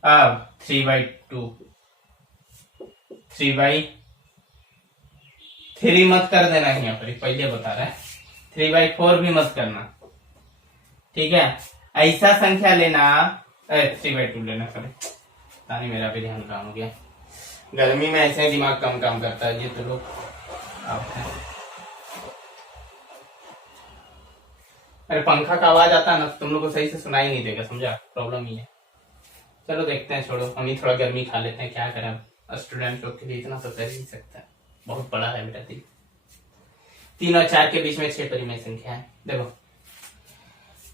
अब 3/2, 3/3 मत कर देना, यहाँ पर पहले बता रहा है। 3/4 भी मत करना, ठीक है। ऐसा संख्या लेना, 3/2 लेना, सॉरी, तानी मेरा भी ध्यान काम हो गया। गर्मी में ऐसे दिमाग कम काम करता है, ये तो लोग आप हैं। अरे पंखा का आवाज आता है ना, तुम लोग को सही से सुनाई नहीं देगा, समझा? प्रॉब्लम ही है। चलो देखते हैं, छोड़ो, हम ही थोड़ा गर्मी खा लेते हैं, क्या करें। स्टूडेंट लोग के लिए इतना तो कर ही सकता है, बहुत बड़ा है मेरा दिल। 3 और 4 के बीच में 6 परिमेय संख्या है। देखो,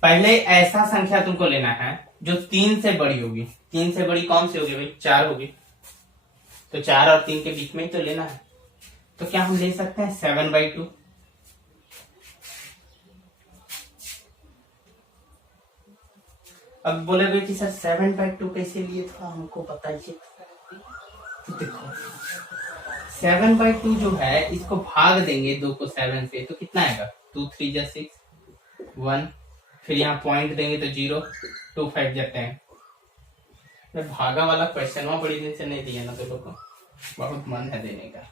पहले ऐसा संख्या तुमको लेना है जो 3 से बड़ी होगी। 3 से बड़ी कौन सी होगी भाई? 4 होगी। तो 4 और 3 के बीच में ही तो लेना है। तो क्या हम ले सकते हैं 7/2? अब बोले कि सर 7/2 कैसे लिए, थोड़ा हमको बताइए। तो देखो, 7/2 जो है, इसको भाग देंगे 2 को 7 से, तो कितना आएगा? 2 3 6, 1, फिर यहाँ पॉइंट देंगे तो 0, 2 5 या 10। भागा वाला क्वेश्चन वहां बड़ी दिन से नहीं दिया ना, तो लोग को बहुत मन है देने का।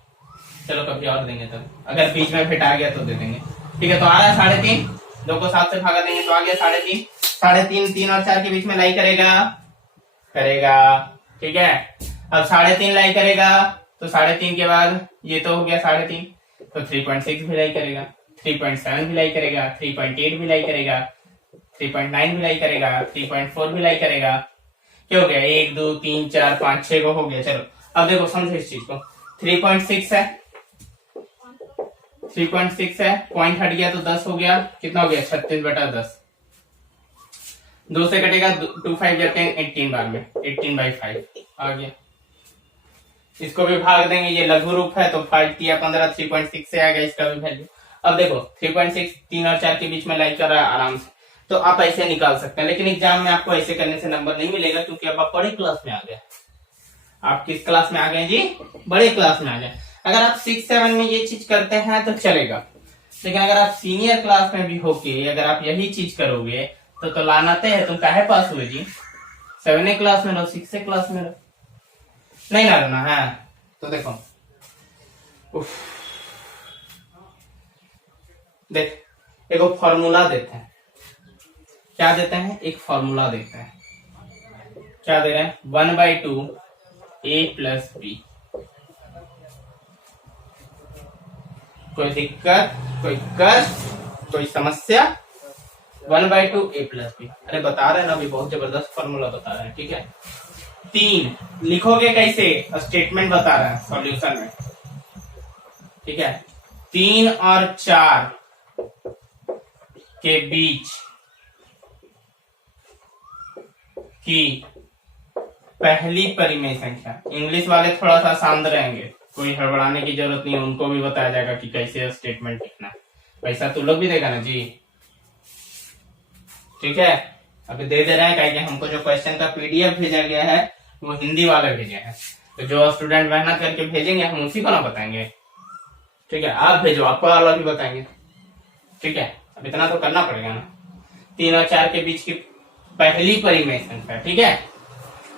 चलो कभी और देंगे तब, अगर बीच में फिट आ गया तो दे देंगे। ठीक है, तो आ रहा है 3.5, 2 को 7 से भागा देंगे तो आ गया 3.5। 3.5 3 और 4 के बीच में लाई करेगा। ठीक है, अब 3.5 लाई करेगा तो 3.5 के बाद ये तो हो गया 3.5, तो 3.6 भी लाई करेगा, 3.7 भी लाई करेगा, 3.8 भी लाई करेगा, 3.9 भी लाई करेगा, 3.4 भी लाई करेगा। क्या हो गया, 1 2 3 4 5 6 को हो गया। चलो अब देखो समझो इस चीज को, 3.6 है, 3.6 है, पॉइंट हट गया तो 10 हो गया। कितना हो गया, 36/10। 2 से कटेगा 2 5 या 10, 18 बार में 18/5 आ गया। इसको भी भाग देंगे, ये लघु रूप है तो 5 या 15 3.6 से आएगा इसका भी वैल्यू। अब देखो 3.6 3 और 4 के बीच में लाइक कर रहा है आराम से, तो आप ऐसे निकाल सकते हैं। लेकिन एग्जाम में आपको ऐसे करने से नंबर नहीं मिलेगा, क्योंकि अब आप बड़े क्लास में आ गए। आप किस क्लास में आ गए जी, बड़े क्लास में आ गए। अगर आप 6 7 में ये चीज करते हैं तो चलेगा, लेकिन अगर आप सीनियर क्लास में भी होके अगर आप यही चीज करोगे तो लानते है, तुम काहे पास हुए जी। 7 क्लास में रहो, 6 क्लास में रहो, नहीं ना रहना है। तो देखो देख, एक फॉर्मूला देते हैं। क्या देते हैं, एक फॉर्मूला देते हैं। क्या दे रहे हैं, 1/2 a + b। कोई दिक्कत, कोई कष्ट, कोई समस्या। 1/2 a + b। अरे बता रहे हैं ना, अभी बहुत जबरदस्त फॉर्मूला बता रहे हैं। ठीक है, 3 लिखोगे कैसे, स्टेटमेंट बता रहे हैं सॉल्यूशन में। ठीक है, 3 और 4 के बीच की पहली परिमेय संख्या। इंग्लिश वाले थोड़ा सा शांत रहेंगे, कोई हड़बड़ाने की जरूरत नहीं है, उनको भी बताया जाएगा कि कैसे स्टेटमेंट लिखना है। पैसा तू लोग भी देगा ना जी। ठीक है, अभी दे रहे हैं, क्या हमको जो क्वेश्चन का पीडीएफ भेजा गया है वो हिंदी वाले भेजे हैं, तो जो स्टूडेंट मेहनत करके भेजेंगे हम उसी को ना बताएंगे। ठीक है, आप भेजो, आपको वाला भी बताएंगे। ठीक है, अब इतना तो करना पड़ेगा ना। 3 और 4 के बीच की पहली परिमेय संख्या। ठीक है,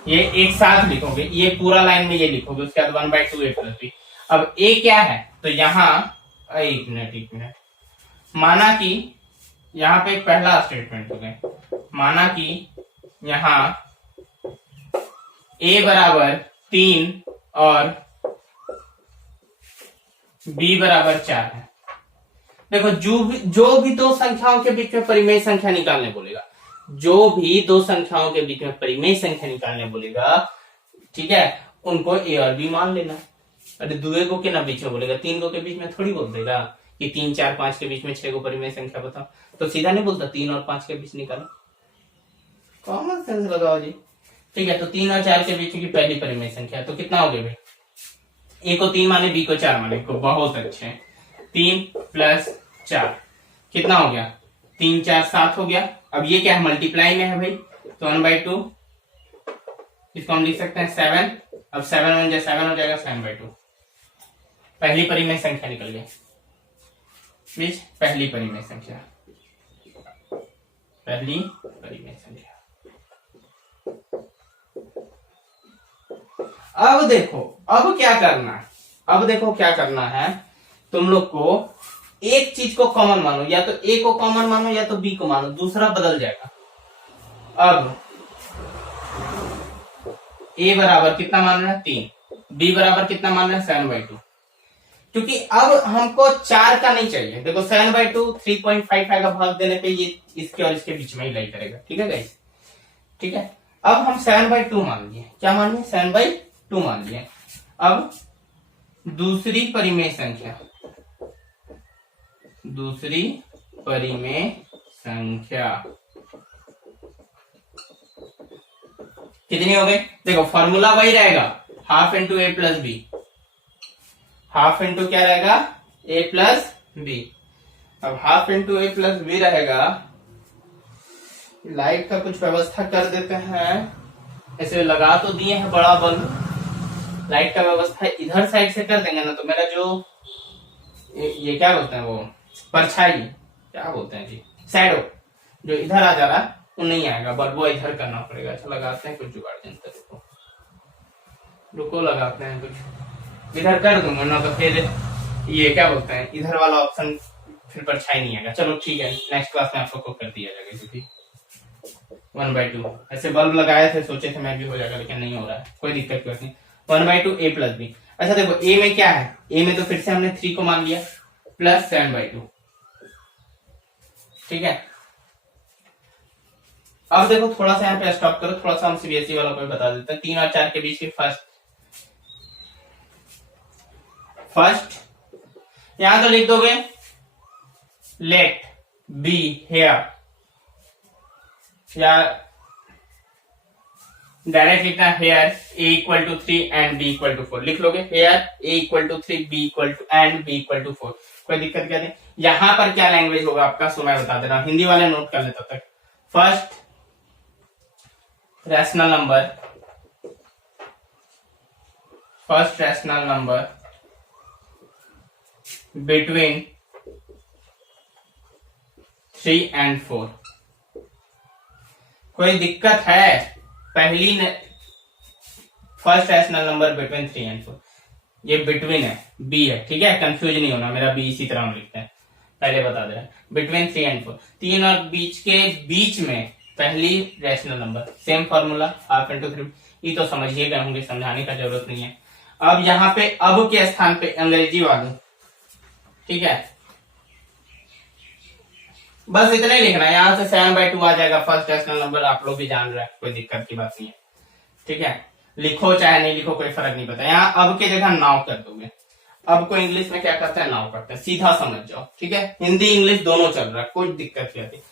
ये एक साथ लिखोगे, ये पूरा लाइन में ये लिखोगे, उसके बाद 1/2 a + b। अब a क्या है, तो यहाँ एक मिनट, माना कि यहाँ पे एक पहला स्टेटमेंट हो गया। माना कि यहाँ a = 3 और b = 4 है। देखो जो भी दो संख्याओं के बीच में परिमेय संख्या निकालने बोलेगा, जो भी दो संख्याओं के बीच में परिमेय संख्या निकालने बोलेगा, ठीक है, उनको a और b मान लेना। अरे दुए को क्या बीच में बोलेगा, 3 को के बीच में थोड़ी बोल देगा कि 3 4 5 के बीच में 6 को परिमेय संख्या बताओ, तो सीधा नहीं बोलता 3 और 5 के बीच निकालो। कॉमन सेंस लगाओ जी। ठीक है, तो 3 और 4 के बीच की पहली परिमेय संख्या, तो कितना हो गया भाई, a को 3 माने, b को 4 माने, को बहुत अच्छे। 3 + 4 कितना हो गया, 3 4 7 हो गया। अब ये क्या है, मल्टीप्लाई में है भाई, तो 1/2 इसको हम लिख सकते हैं 7। अब 7 1 जा 7 हो जाएगा, 7/2 पहली परिमेय संख्या निकल गई। प्लीज पहली परिमेय संख्या, पहली परिमेय संख्या। अब देखो, अब क्या करना है, अब देखो क्या करना है, तुम लोग को एक चीज को कॉमन मानो, या तो a को कॉमन मानो या तो b को मानो, दूसरा बदल जाएगा। अब a बराबर कितना मान रहे हैं, 3, b बराबर कितना मान रहे हैं, 7/2। क्योंकि अब हमको 4 का नहीं चाहिए। देखो 7/2 3.55 का भाग देने पे ये इसके और इसके बीच में ही लाई करेगा। ठीक है गाइस, ठीक है, अब हम 7/2 मान लिए। क्या मान लिए, 7/2 मान लिए। अब दूसरी परिमेय संख्या, दूसरी परिमेय संख्या कितनी हो गई, देखो फॉर्मूला वही रहेगा, half into a + b, half into क्या रहेगा, a + b। अब हाफ इंटू a + b रहेगा, लाइट का कुछ व्यवस्था कर देते हैं, ऐसे लगा तो दिए हैं बड़ा बल्ब, लाइट का व्यवस्था इधर साइड से कर देंगे ना, तो मेरा जो ये क्या बोलते हैं वो परछाई, क्या बोलते हैं जी, शैडो, जो इधर आ जा रहा है वो नहीं आएगा, बल्बो इधर करना पड़ेगा। अच्छा लगाते हैं कुछ जुगाड़, जनता रुको लगाते हैं कुछ, इधर कर दूंगा ना तो फिर ये क्या बोलते हैं इधर वाला ऑप्शन फिर परछाई नहीं आएगा। चलो ठीक है, नेक्स्ट क्लास में आप लोग को कर दिया जाएगा, क्योंकि 1/2 ऐसे बल्ब लगाए थे, सोचे थे मैं भी हो जाएगा, लेकिन नहीं हो रहा है, कोई दिक्कत की बात नहीं। 1/2 a प्लस बी। अच्छा देखो a में क्या है, a में तो फिर से हमने 3 को मान लिया प्लस 7/2, ठीक है। अब देखो थोड़ा सा यहाँ पे स्टॉप करो, थोड़ा सा हम सीबीएसई वालों को बता देते हैं। 3 और 4 के बीच की फर्स्ट यहां तो लिख दोगे लेट बी हेयर, या डायरेक्ट लिखना here a equal to 3 and b equal to 4 लिख लोगे। Here a equal to 3 b equal to and b equal to 4, कोई दिक्कत क्या नहीं। यहां पर क्या लैंग्वेज होगा आपका, सो मैं बता दे रहा हूं, हिंदी वाले नोट कर ले तब तक। First rational number between 3 and 4। कोई दिक्कत है, first rational number between 3 and 4, ये बिटवीन है, बी है, ठीक है, कंफ्यूज नहीं होना, मेरा बी इसी तरह हम लिखते हैं, पहले बता दे रहे हैं। बिटवीन 3 and 4, 3 और बीच के बीच में पहली rational number, same formula half into 3, ये तो समझिए गए होंगे, समझाने का जरूरत नहीं है। अब यहाँ पे अब के स्थान पे अंग्रेजी वालों, ठीक है, बस इतना ही लिखना है, यहां से 7/2 आ जाएगा फर्स्ट रैशनल नंबर, आप लोग भी जान रहे हैं, कोई दिक्कत की बात नहीं है, ठीक है। लिखो चाहे नहीं लिखो कोई फर्क नहीं पड़ता, यहाँ अब की जगह नाउ कर दोगे। अब को इंग्लिश में क्या करते हैं, नाउ करते हैं, सीधा समझ जाओ, ठीक है। हिंदी इंग्लिश दोनों चल रहा है, कोई दिक्कत नहीं आती।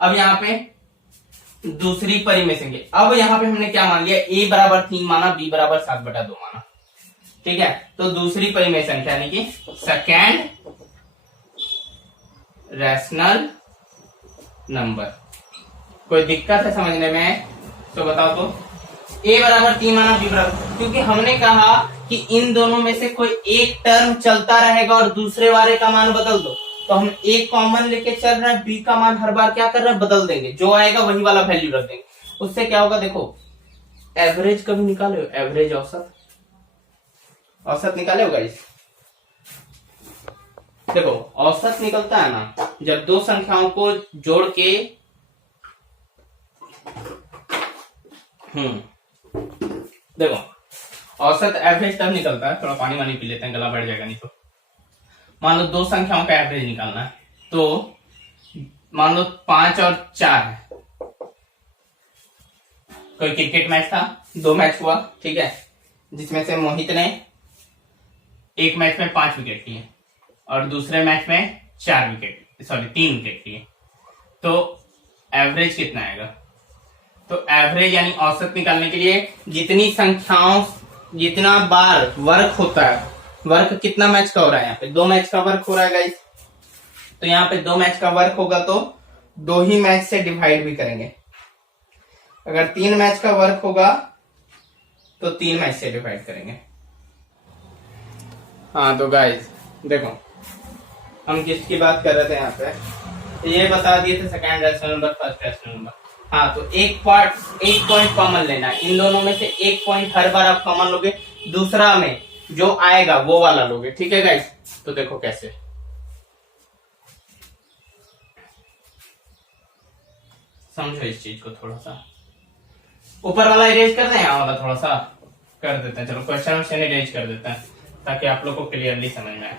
अब यहाँ पे दूसरी परिमेशन के, अब यहाँ पे हमने क्या मान लिया, a बराबर 3 माना, b बराबर 7/2 माना, ठीक है। तो दूसरी परिमेशन यानी कि सेकेंड रैशनल नंबर, कोई दिक्कत है समझने में तो बताओ। तो a बराबर 3 माना, b बराबर, क्योंकि हमने कहा कि इन दोनों में से कोई एक टर्म चलता रहेगा और दूसरे वाले का मान बदल दो, तो हम एक कॉमन लेके चल रहे हैं, b का मान हर बार क्या कर रहे हैं, बदल देंगे, जो आएगा वही वाला वैल्यू रख देंगे। उससे क्या होगा, देखो एवरेज कभी निकाले हो, एवरेज औसत निकाले हो गाइस, देखो औसत निकलता है ना जब दो संख्याओं को जोड़ के, देखो औसत एवरेज तब निकलता है, थोड़ा पानी वानी पी लेते हैं, गला बैठ जाएगा नहीं तो। मान लो दो संख्याओं का एवरेज निकालना है, तो मान लो 5 और 4 है, कोई क्रिकेट मैच था, 2 मैच हुआ, ठीक है, जिसमें से मोहित ने एक मैच में 5 विकेट लिए और दूसरे मैच में 3 विकेट लिए, तो एवरेज कितना आएगा। तो एवरेज यानी औसत निकालने के लिए जितनी संख्याओं, जितना बार वर्क होता है, वर्क कितना मैच का हो रहा है, यहाँ पे 2 मैच का वर्क हो रहा है गाइस, तो यहाँ पे 2 मैच का वर्क होगा तो 2 ही मैच से डिवाइड भी करेंगे। अगर 3 मैच का वर्क होगा तो 3 मैच से डिवाइड करेंगे। हाँ तो गाइस देखो हम किसकी बात कर रहे थे यहाँ पे, ये बता दिए थे second rational number, first rational number. हाँ तो एक पॉइंट कॉमन लेना है, इन दोनों में से एक पॉइंट हर बार आप कॉमन लोगे, दूसरा में जो आएगा वो वाला लोगे, ठीक है गाइस। तो देखो कैसे, समझो इस चीज को, थोड़ा सा ऊपर वाला इरेज कर दें, यहाँ वाला थोड़ा सा कर देते हैं, चलो क्वेश्चन इरेज कर देते हैं ताकि आप लोग को क्लियरली समझ में आए,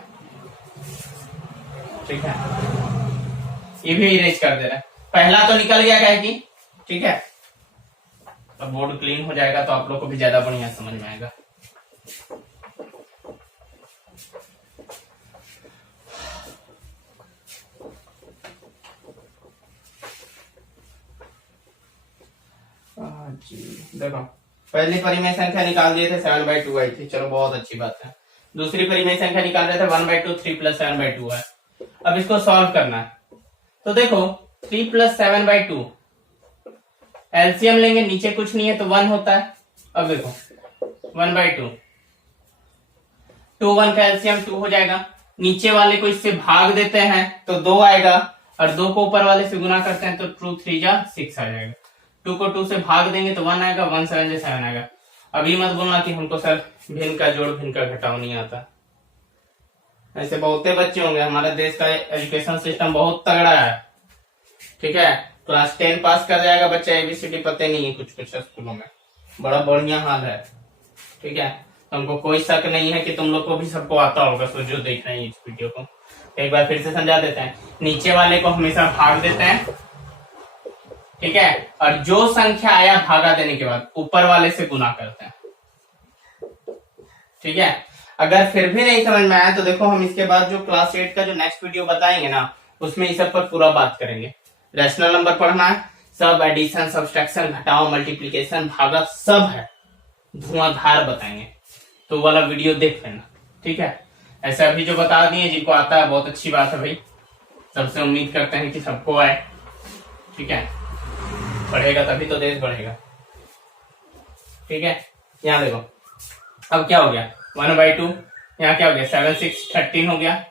ठीक है। ये भी इरेज कर दे रहे हैं, पहला तो निकल गया क्या कि, ठीक है, अब बोर्ड क्लीन हो जाएगा तो आप लोग को भी ज्यादा बढ़िया समझ में आएगा। देखो पहली परिमेय संख्या निकाल दिए थे, 7/2 आई थी, चलो बहुत अच्छी बात है। दूसरी परिमेय संख्या निकाल रहे थे 1/2, 3 + 7/2 है। अब इसको सॉल्व करना है, तो देखो 3 + 7/2 एलसीएम लेंगे, नीचे कुछ नहीं है तो 1 होता है। अब देखो 1/2, 2 1 का एलसीएम 2 हो जाएगा, नीचे वाले को इससे भाग देते हैं तो 2 आएगा, और 2 को ऊपर वाले से गुना करते हैं तो 2 3 जा 6 आ जाएगा। 2 को 2 से भाग देंगे तो 1 आएगा, 1 7 जा 7 आएगा। अभी मत बोलना कि हमको सर भिन्न का जोड़ भिन्न का घटाव नहीं आता। ऐसे बहुते बच्चे होंगे, हमारे देश का एजुकेशन सिस्टम बहुत तगड़ा है, ठीक है। क्लास 10 पास कर जाएगा बच्चा, एबीसीडी पता नहीं है कुछ कुछ स्कूलों में, बड़ा बढ़िया हाल है, ठीक है। हमको कोई शक नहीं है कि तुम लोग को भी सबको आता होगा, तो जो देख रहे हैं इस वीडियो को एक बार फिर से समझा देते हैं। नीचे वाले को हमेशा भाग देते हैं, ठीक है, और जो संख्या आया भागा देने के बाद ऊपर वाले से गुना करते हैं, ठीक है। अगर फिर भी नहीं समझ में आया तो देखो हम इसके बाद जो क्लास 8 का जो नेक्स्ट वीडियो बताएंगे ना, उसमें इस सब पर पूरा बात करेंगे। रैशनल नंबर पढ़ना है, सब एडिशन, सब्सट्रैक्शन, घटाव, मल्टीप्लिकेशन, भागा सब है, धुआंधार बताएंगे, तो वाला वीडियो देख लेना, ठीक है। ऐसे अभी जो बता दिए, जिनको आता है बहुत अच्छी बात है भाई, सबसे उम्मीद करते हैं कि सबको आए, ठीक है। बढ़ेगा तभी तो देश बढ़ेगा, ठीक है। यहाँ देखो अब क्या हो गया, 1/2, यहाँ क्या हो गया 7 6 13 हो गया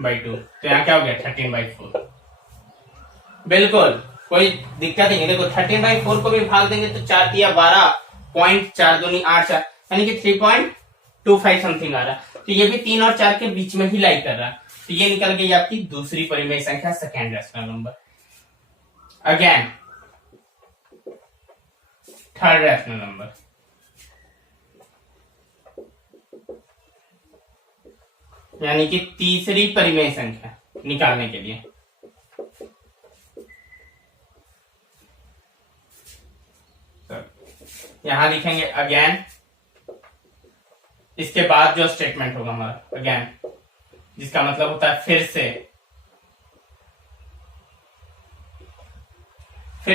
बाई 2, तो यहाँ क्या हो गया 13/4। बिल्कुल कोई दिक्कत नहीं है। देखो 13/4 को भी भाग देंगे तो 4 दिया 12, पॉइंट 4 दूनी 8 4, यानी कि 3.25 समथिंग आ रहा। तो ये भी 3 और 4 के बीच में ही लाई कर रहा, तो ये निकल गई आपकी दूसरी परिमेय संख्या, second rational number. Again third rational number, यानी कि तीसरी परिमेय संख्या निकालने के लिए यहां लिखेंगे अगेन, इसके बाद जो स्टेटमेंट होगा हमारा अगेन, जिसका मतलब होता है फिर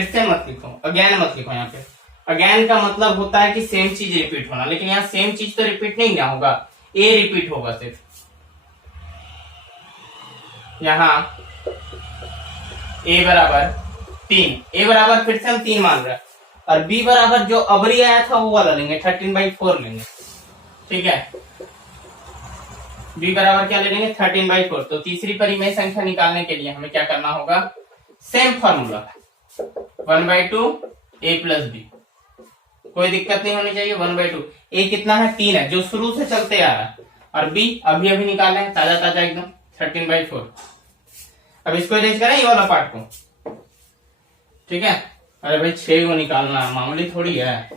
से मत लिखो, अगेन मत लिखो। यहाँ पे अगेन का मतलब होता है कि सेम चीज रिपीट होना, लेकिन यहाँ सेम चीज तो रिपीट नहीं ना होगा, ए रिपीट होगा सिर्फ। यहाँ ए बराबर 3, ए बराबर फिर से हम 3 मान रहे हैं, और बी बराबर जो अबरी आया था वो वाला लेंगे, 13/4 लेंगे, ठीक है। बी बराबर क्या ले लेंगे 13/4। तो तीसरी परिमेय संख्या निकालने के लिए हमें क्या करना होगा, same formula 1/2 a plus b, कोई दिक्कत नहीं होनी चाहिए। 1/2 a कितना है 3 है, जो शुरू से चलते आ रहा है, और बी अभी अभी निकालना है, ताजा ताजा एकदम 13/4। अब इसको इरेज करें ये वाला पार्ट को, ठीक है। अरे भाई 6 को निकालना है, मामूली थोड़ी है।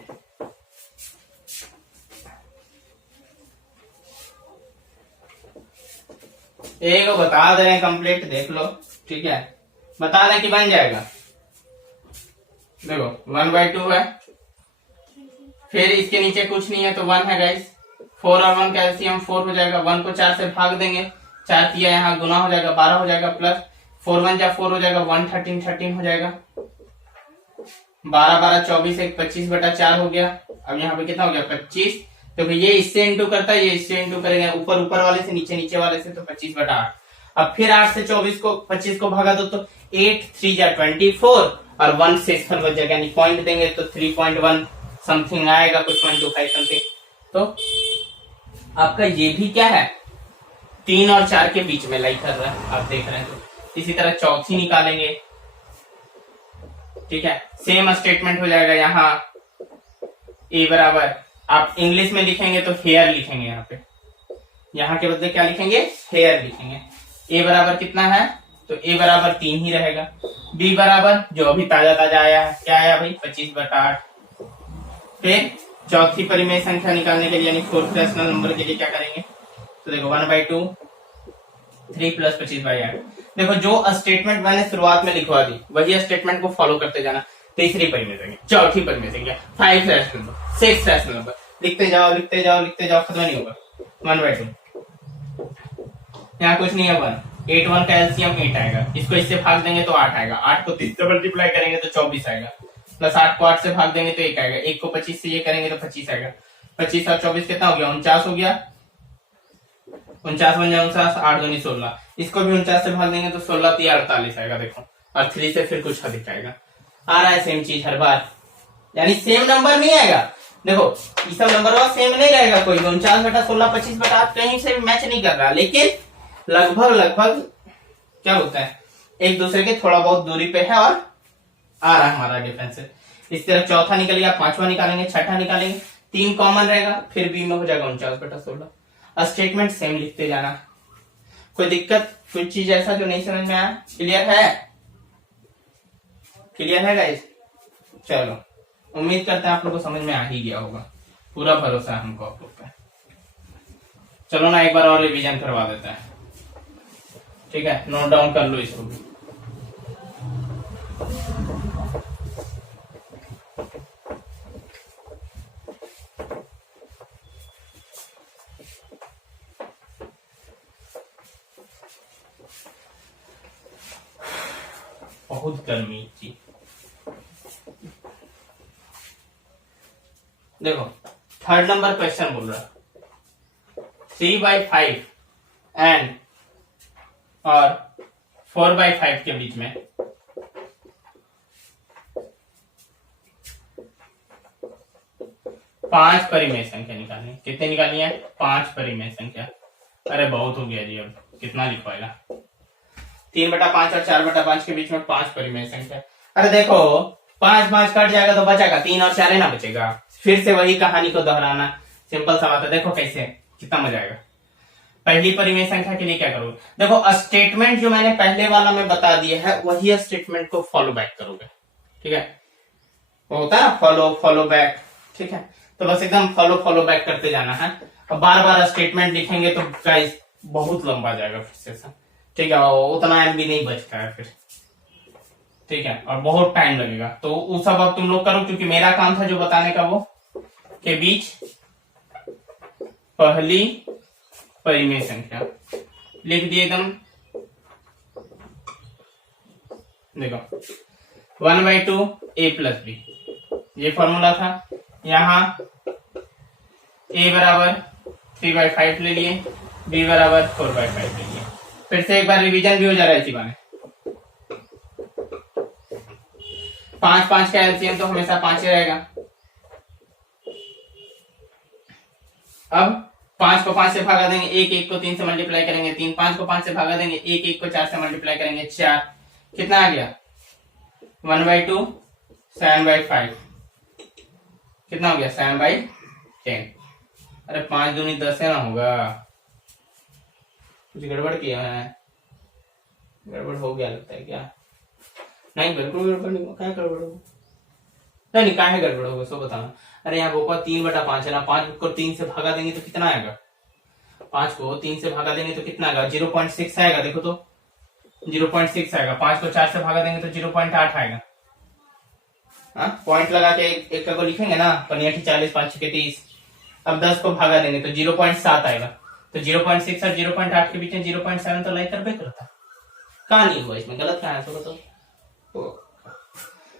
एक को बता दे रहे हैं कंप्लीट, देख लो, ठीक है, बता दें कि बन जाएगा। देखो 1/2 है, फिर इसके नीचे कुछ नहीं है तो 1 है गाइस, 4 और 1 कैल्सियम 4 हो जाएगा, 1 को 4 से भाग देंगे, 4 दिया यहाँ गुना हो जाएगा 12 हो जाएगा, प्लस 4 1 जा 4 हो जाएगा, 1 13 13 हो जाएगा, 12 12 24 1 25/4 हो गया। अब यहाँ पे कितना हो गया 25, तो ये इससे इंटू करता है, ये इससे इंटू करेंगे, ऊपर ऊपर वाले से नीचे वाले से, तो 25/8। अब फिर 8 से 25 को भागा दो तो 8 3 जा 24, और 1 से बच जाएगा, यानी पॉइंट देंगे तो 3.1 समथिंग आएगा, कुछ 125 समथिंग। तो आपका ये भी क्या है 3 और 4 के बीच में लाई कर रहा है, आप देख रहे हैं। तो इसी तरह चौथी निकालेंगे, ठीक है, सेम स्टेटमेंट हो जाएगा। यहाँ ए बराबर आप इंग्लिश में लिखेंगे तो हेयर लिखेंगे, यहाँ के बदले क्या लिखेंगे हेयर लिखेंगे। ए बराबर कितना है, तो ए बराबर 3 ही रहेगा। बी बराबर जो अभी ताजा ताजा आया है, क्या आया भाई 25/8। फिर चौथी परिमेय संख्या निकालने के लिए यानी फोर्थ रैशनल नंबर के लिए क्या करेंगे, तो देखो 1/2 3 प्लस 25/8। देखो जो स्टेटमेंट मैंने शुरुआत में लिखवा दी वही स्टेटमेंट को फॉलो करते जाना। तीसरी परिमेय संख्या, चौथी परिमेय संख्या, 5 रैशनल नंबर, 6 रैशनल नंबर, लिखते जाओ लिखते जाओ लिखते जाओ, खत्म नहीं होगा। 1/2 यहाँ कुछ नहीं है, 1 8 1 का एलसीएम 8 आएगा, इसको इससे भाग देंगे तो 8 आएगा, 8 को 30 से मल्टीप्लाई करेंगे तो 24 आएगा, प्लस 8 को 8 से भाग देंगे तो 1 आएगा, 1 को 25 से ये करेंगे तो 25 आएगा, 25 और 24 कितना हो गया 49 हो गया, 49 बन जाए 49, 8 दूनी 16, इसको भी 49 से भाग देंगे तो 16 3 48 आएगा। देखो और 3 से फिर कुछ अधिक आएगा, आ रहा है सेम चीज हर बार, यानी सेम नंबर नहीं आएगा। देखो ये सब नंबर सेम नहीं रहेगा, कोई 49/16 25/8 कहीं से भी मैच नहीं कर रहा, लेकिन लगभग क्या होता है, एक दूसरे के थोड़ा बहुत दूरी पे है और आ रहा है हमारा डिफरेंस। इस तरह चौथा निकलेगा, पांचवा निकालेंगे, छठा निकालेंगे, 3 कॉमन रहेगा, फिर बी में हो जाएगा 49/16। स्टेटमेंट सेम लिखते जाना। कोई दिक्कत, कोई चीज ऐसा जो नहीं समझ में आया? क्लियर है? क्लियर है गाइस? चलो, उम्मीद करते हैं आप लोग को समझ में आ ही गया होगा, पूरा भरोसा है हमको आप लोग पे। चलो ना एक बार और रिवीजन करवा देते हैं, ठीक है? नोट डाउन कर लो इसको भी। बहुत गर्मी थी। देखो, 3rd नंबर क्वेश्चन बोल रहा 3/5 एंड और 4/5 के बीच में 5 परिमेय संख्या निकालनी है। कितने निकालनी है? 5 परिमेय संख्या। अरे बहुत हो गया जी, अब कितना लिखवाएगा? 3/5 और 4/5 के बीच में 5 परिमेय संख्या। अरे देखो, 5 कट जाएगा तो बचेगा 3 और 4 है ना बचेगा। फिर से वही कहानी को दोहराना, सिंपल सा बात है। देखो कैसे, कितना मजा आएगा। पहली परिमेय संख्या के लिए क्या करोगे? देखो, स्टेटमेंट जो मैंने पहले वाला में बता दिया है वही स्टेटमेंट को फॉलो बैक करोगे, ठीक है? वो होता है फॉलो बैक, ठीक है? तो बस एकदम फॉलो बैक करते जाना है। अब बार बार स्टेटमेंट लिखेंगे तो गाइस बहुत लंबा जाएगा फिर से, ठीक है? उतना एमबी नहीं बचता है फिर, ठीक है? और बहुत टाइम लगेगा। तो वो सब अब तुम लोग करो, क्योंकि मेरा काम था जो बताने का वो के बीच पहली परिमेय संख्या लिख दिए एकदम। देखो 1/2 a + b, ये फॉर्मूला था। यहां a बराबर 3/5 ले लिए, b बराबर 4/5 ले लिए। फिर से एक बार रिवीजन भी हो जा रहा है इसी बारे। 5 का एलसीएम तो हमेशा 5 ही रहेगा। अब 5 को 5 से भागा देंगे, 1 को 3 से मल्टीप्लाई करेंगे 3, 5 को 5 से भागा देंगे, 1 को 4 से मल्टीप्लाई करेंगे 4। कितना आ गया? 1/2 7/5। कितना हो गया? 7/10। अरे 5 दूनी 10 है ना, होगा कुछ गड़बड़ किया है, गड़बड़ हो गया लगता है। क्या? नहीं, बिल्कुल गड़बड़ नहीं। क्या गड़बड़ होगा? नहीं, क्या है गड़बड़ होगा सो बताना। अरे यहाँ वो 3/5 है ना, 5 को 3 से भागा देंगे तो कितना आएगा? 5 को 3 से भागा देंगे तो कितना आएगा? 0.6 आएगा। देखो तो 0.6 आएगा। 5 को 4 से भागा देंगे तो 0.8 आएगा। पॉइंट लगा के एक को लिखेंगे ना, 40 5 के 30। अब 10 को भागा देंगे तो 0.7 आएगा। तो 0.6 और 0.8 के बीच में 0.7 तो लाइक कर करता। कहा नहीं हुआ इसमें? गलत कहा है तो बताओ।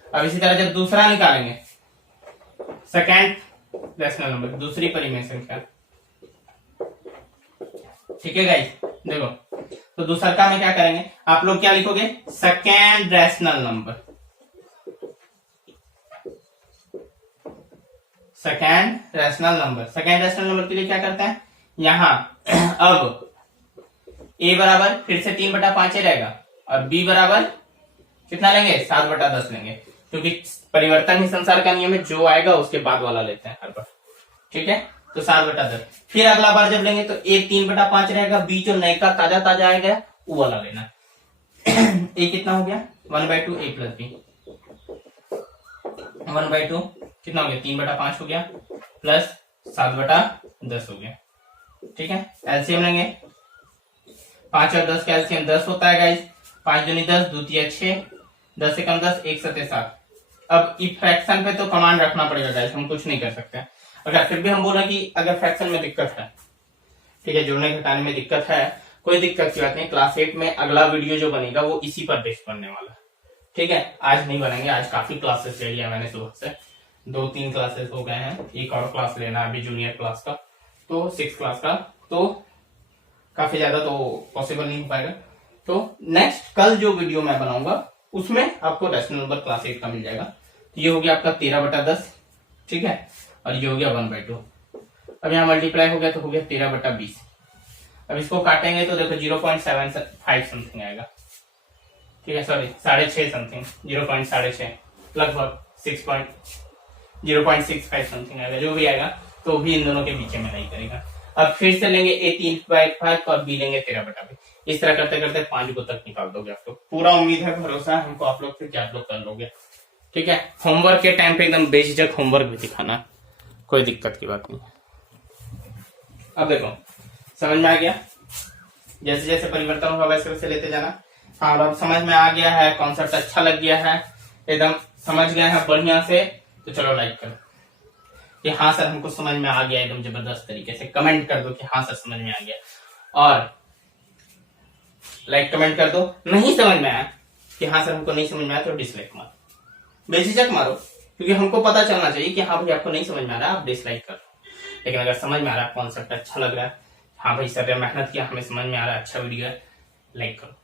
अब इसी तरह जब दूसरा निकालेंगे, सेकेंड रैशनल नंबर, दूसरी परिमेय संख्या, ठीक है गाइस? देखो, तो दूसरा का में क्या करेंगे? आप लोग क्या लिखोगे? Second rational number. Second rational number, second rational number के लिए क्या करते हैं? यहां अब a बराबर फिर से 3/5 रहेगा और b बराबर कितना लेंगे? 7/10 लेंगे, क्योंकि परिवर्तन ही संसार का नियम है, जो आएगा उसके बाद वाला लेते हैं हर बार, ठीक है? तो 7/10। फिर अगला बार जब लेंगे तो a 3/5 रहेगा, b जो नए का ताजा आएगा वो वाला लेना। a कितना हो गया? 1/2 a + b। 1/2 कितना हो गया? 3/5 हो गया प्लस 7/10 हो गया, ठीक है? एलसीएम लेंगे, 5 और 10 का एलसीएम 10 होता है गाइस। 5 दूनी 10, 2 तिया 6, 10 से कम 10, 1 7 7। अब इस फ्रैक्शन पे तो कमांड रखना पड़ेगा गाइस, हम कुछ नहीं कर सकते। अगर फिर भी हम बोला कि अगर फ्रैक्शन में दिक्कत है, ठीक है, जोड़ने घटाने में दिक्कत है, कोई दिक्कत की बात नहीं। क्लास 8 में अगला वीडियो जो बनेगा वो इसी पर बेस्ड बनने वाला है, ठीक है? आज नहीं बनेंगे, आज काफी क्लासेस ले लिया मैंने सुबह से, 2-3 क्लासेस हो गए हैं, एक और क्लास लेना अभी जूनियर क्लास का, तो 6 क्लास का, तो काफी ज्यादा तो पॉसिबल नहीं हो पाएगा। तो नेक्स्ट कल जो वीडियो मैं बनाऊंगा उसमें आपको रैशनल नंबर क्लास 8 का मिल जाएगा। तो ये हो गया आपका 13/10, ठीक है? और ये हो गया 1/2। अब यहाँ मल्टीप्लाई हो गया तो हो गया 13/20। अब इसको काटेंगे तो देखो 0.75 समथिंग आएगा, ठीक है, सॉरी 6.5 समथिंग, 0.6.5 लगभग 0.65 समथिंग आएगा, जो भी आएगा तो भी इन दोनों के बीच में नहीं करेगा। अब फिर से लेंगे a 3/5 और b लेंगे 13/20। इस तरह करते करते 5 को तक निकाल दोगे आप लोग। पूरा उम्मीद है, भरोसा है हमको आप लोग से कि आप लोग कर लोगे। ठीक है, होमवर्क के टाइम पे एकदम बेझिझक होमवर्क भी दिखाना, कोई दिक्कत की बात नहीं। अब देखो समझ में आ गया, जैसे जैसे परिवर्तन होगा वैसे वैसे लेते जाना। हाँ, अब समझ में आ गया है, कॉन्सेप्ट अच्छा लग गया है, एकदम समझ गए हैं बढ़िया से, तो चलो लाइक करो कि हाँ सर हमको समझ में आ गया, एकदम जबरदस्त तरीके से कमेंट कर दो कि हाँ सर समझ में आ गया, और लाइक कमेंट कर दो। नहीं समझ में आया कि हाँ सर हमको नहीं समझ में आया, तो डिसलाइक मारो, बेझिझक मारो, क्योंकि हमको पता चलना चाहिए कि हाँ भाई आपको नहीं समझ में आ रहा, आप डिसलाइक करो। लेकिन अगर समझ में आ रहा है, कॉन्सेप्ट अच्छा लग रहा है, हाँ भाई सर ने मेहनत किया, हमें समझ में आ रहा है, अच्छा वीडियो है, लाइक करो,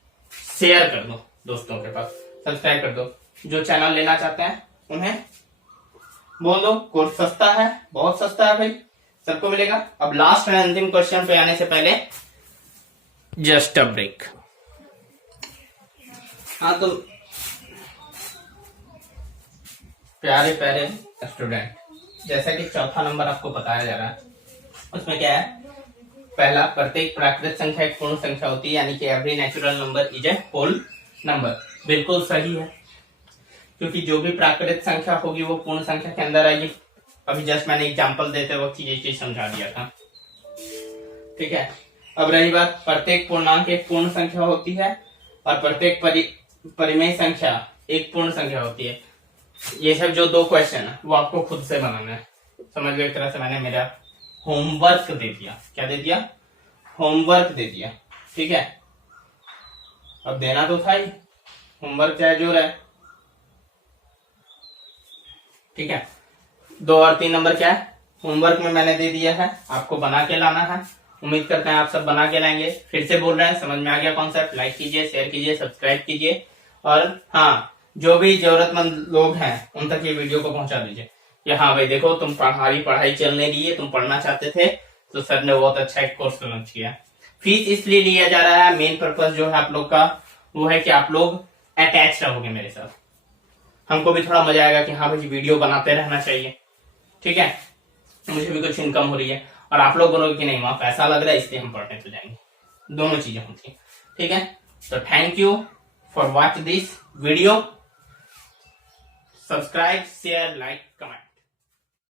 शेयर कर दो दोस्तों के पास, सब्सक्राइब कर दो। जो चैनल लेना चाहते हैं उन्हें बोल दो, कोर्स सस्ता है, बहुत सस्ता है भाई, सबको मिलेगा। अब लास्ट एंड अंतिम क्वेश्चन पे आने से पहले जस्ट अ ब्रेक। हाँ तो प्यारे प्यारे स्टूडेंट, जैसा कि चौथा नंबर आपको बताया जा रहा है, उसमें क्या है, पहला, प्रत्येक प्राकृतिक संख्या एक पूर्ण संख्या होती है, यानी कि every natural number is a whole number. बिल्कुल सही है, क्योंकि जो भी प्राकृतिक संख्या होगी वो पूर्ण संख्या के अंदर आएगी। अभी जस्ट मैंने एग्जांपल देते वक्त ये चीज समझा दिया था। ठीक है, अब रही बात, प्रत्येक पूर्णांक एक पूर्ण संख्या होती है और प्रत्येक परिमेय संख्या एक पूर्ण संख्या होती है। ये सब जो दो क्वेश्चन है वो आपको खुद से बनाना है, समझ लो। एक तरह से मैंने मेरा होमवर्क दे दिया, क्या दे दिया, होमवर्क दे दिया। ठीक है, अब देना तो था ही, होमवर्क चाहे जो रहे। ठीक है, 2 और 3 नंबर क्या है, होमवर्क में मैंने दे दिया है, आपको बना के लाना है। उम्मीद करते हैं आप सब बना के लाएंगे। फिर से बोल रहे हैं, समझ में आ गया कॉन्सेप्ट, लाइक कीजिए, शेयर कीजिए, सब्सक्राइब कीजिए, और हाँ, जो भी जरूरतमंद लोग हैं उन तक ये वीडियो को पहुंचा दीजिए कि हाँ भाई देखो, तुम हमारी पढ़ाई चलने दी है, तुम पढ़ना चाहते थे, तो सर ने बहुत अच्छा एक कोर्स लॉन्च किया। फीस इसलिए लिया जा रहा है, मेन पर्पज जो है आप लोग का वो है कि आप लोग अटैच रहोगे मेरे साथ, हमको भी थोड़ा मजा आएगा कि हाँ भाई वीडियो बनाते रहना चाहिए। ठीक है, मुझे भी कुछ इनकम हो रही है, और आप लोग बोलोगे कि नहीं वहां पैसा लग रहा है इसलिए हम पढ़ने तो जाएंगे, दोनों चीजें होती है। ठीक है, तो thank you for watch this video, subscribe, share, like, comment.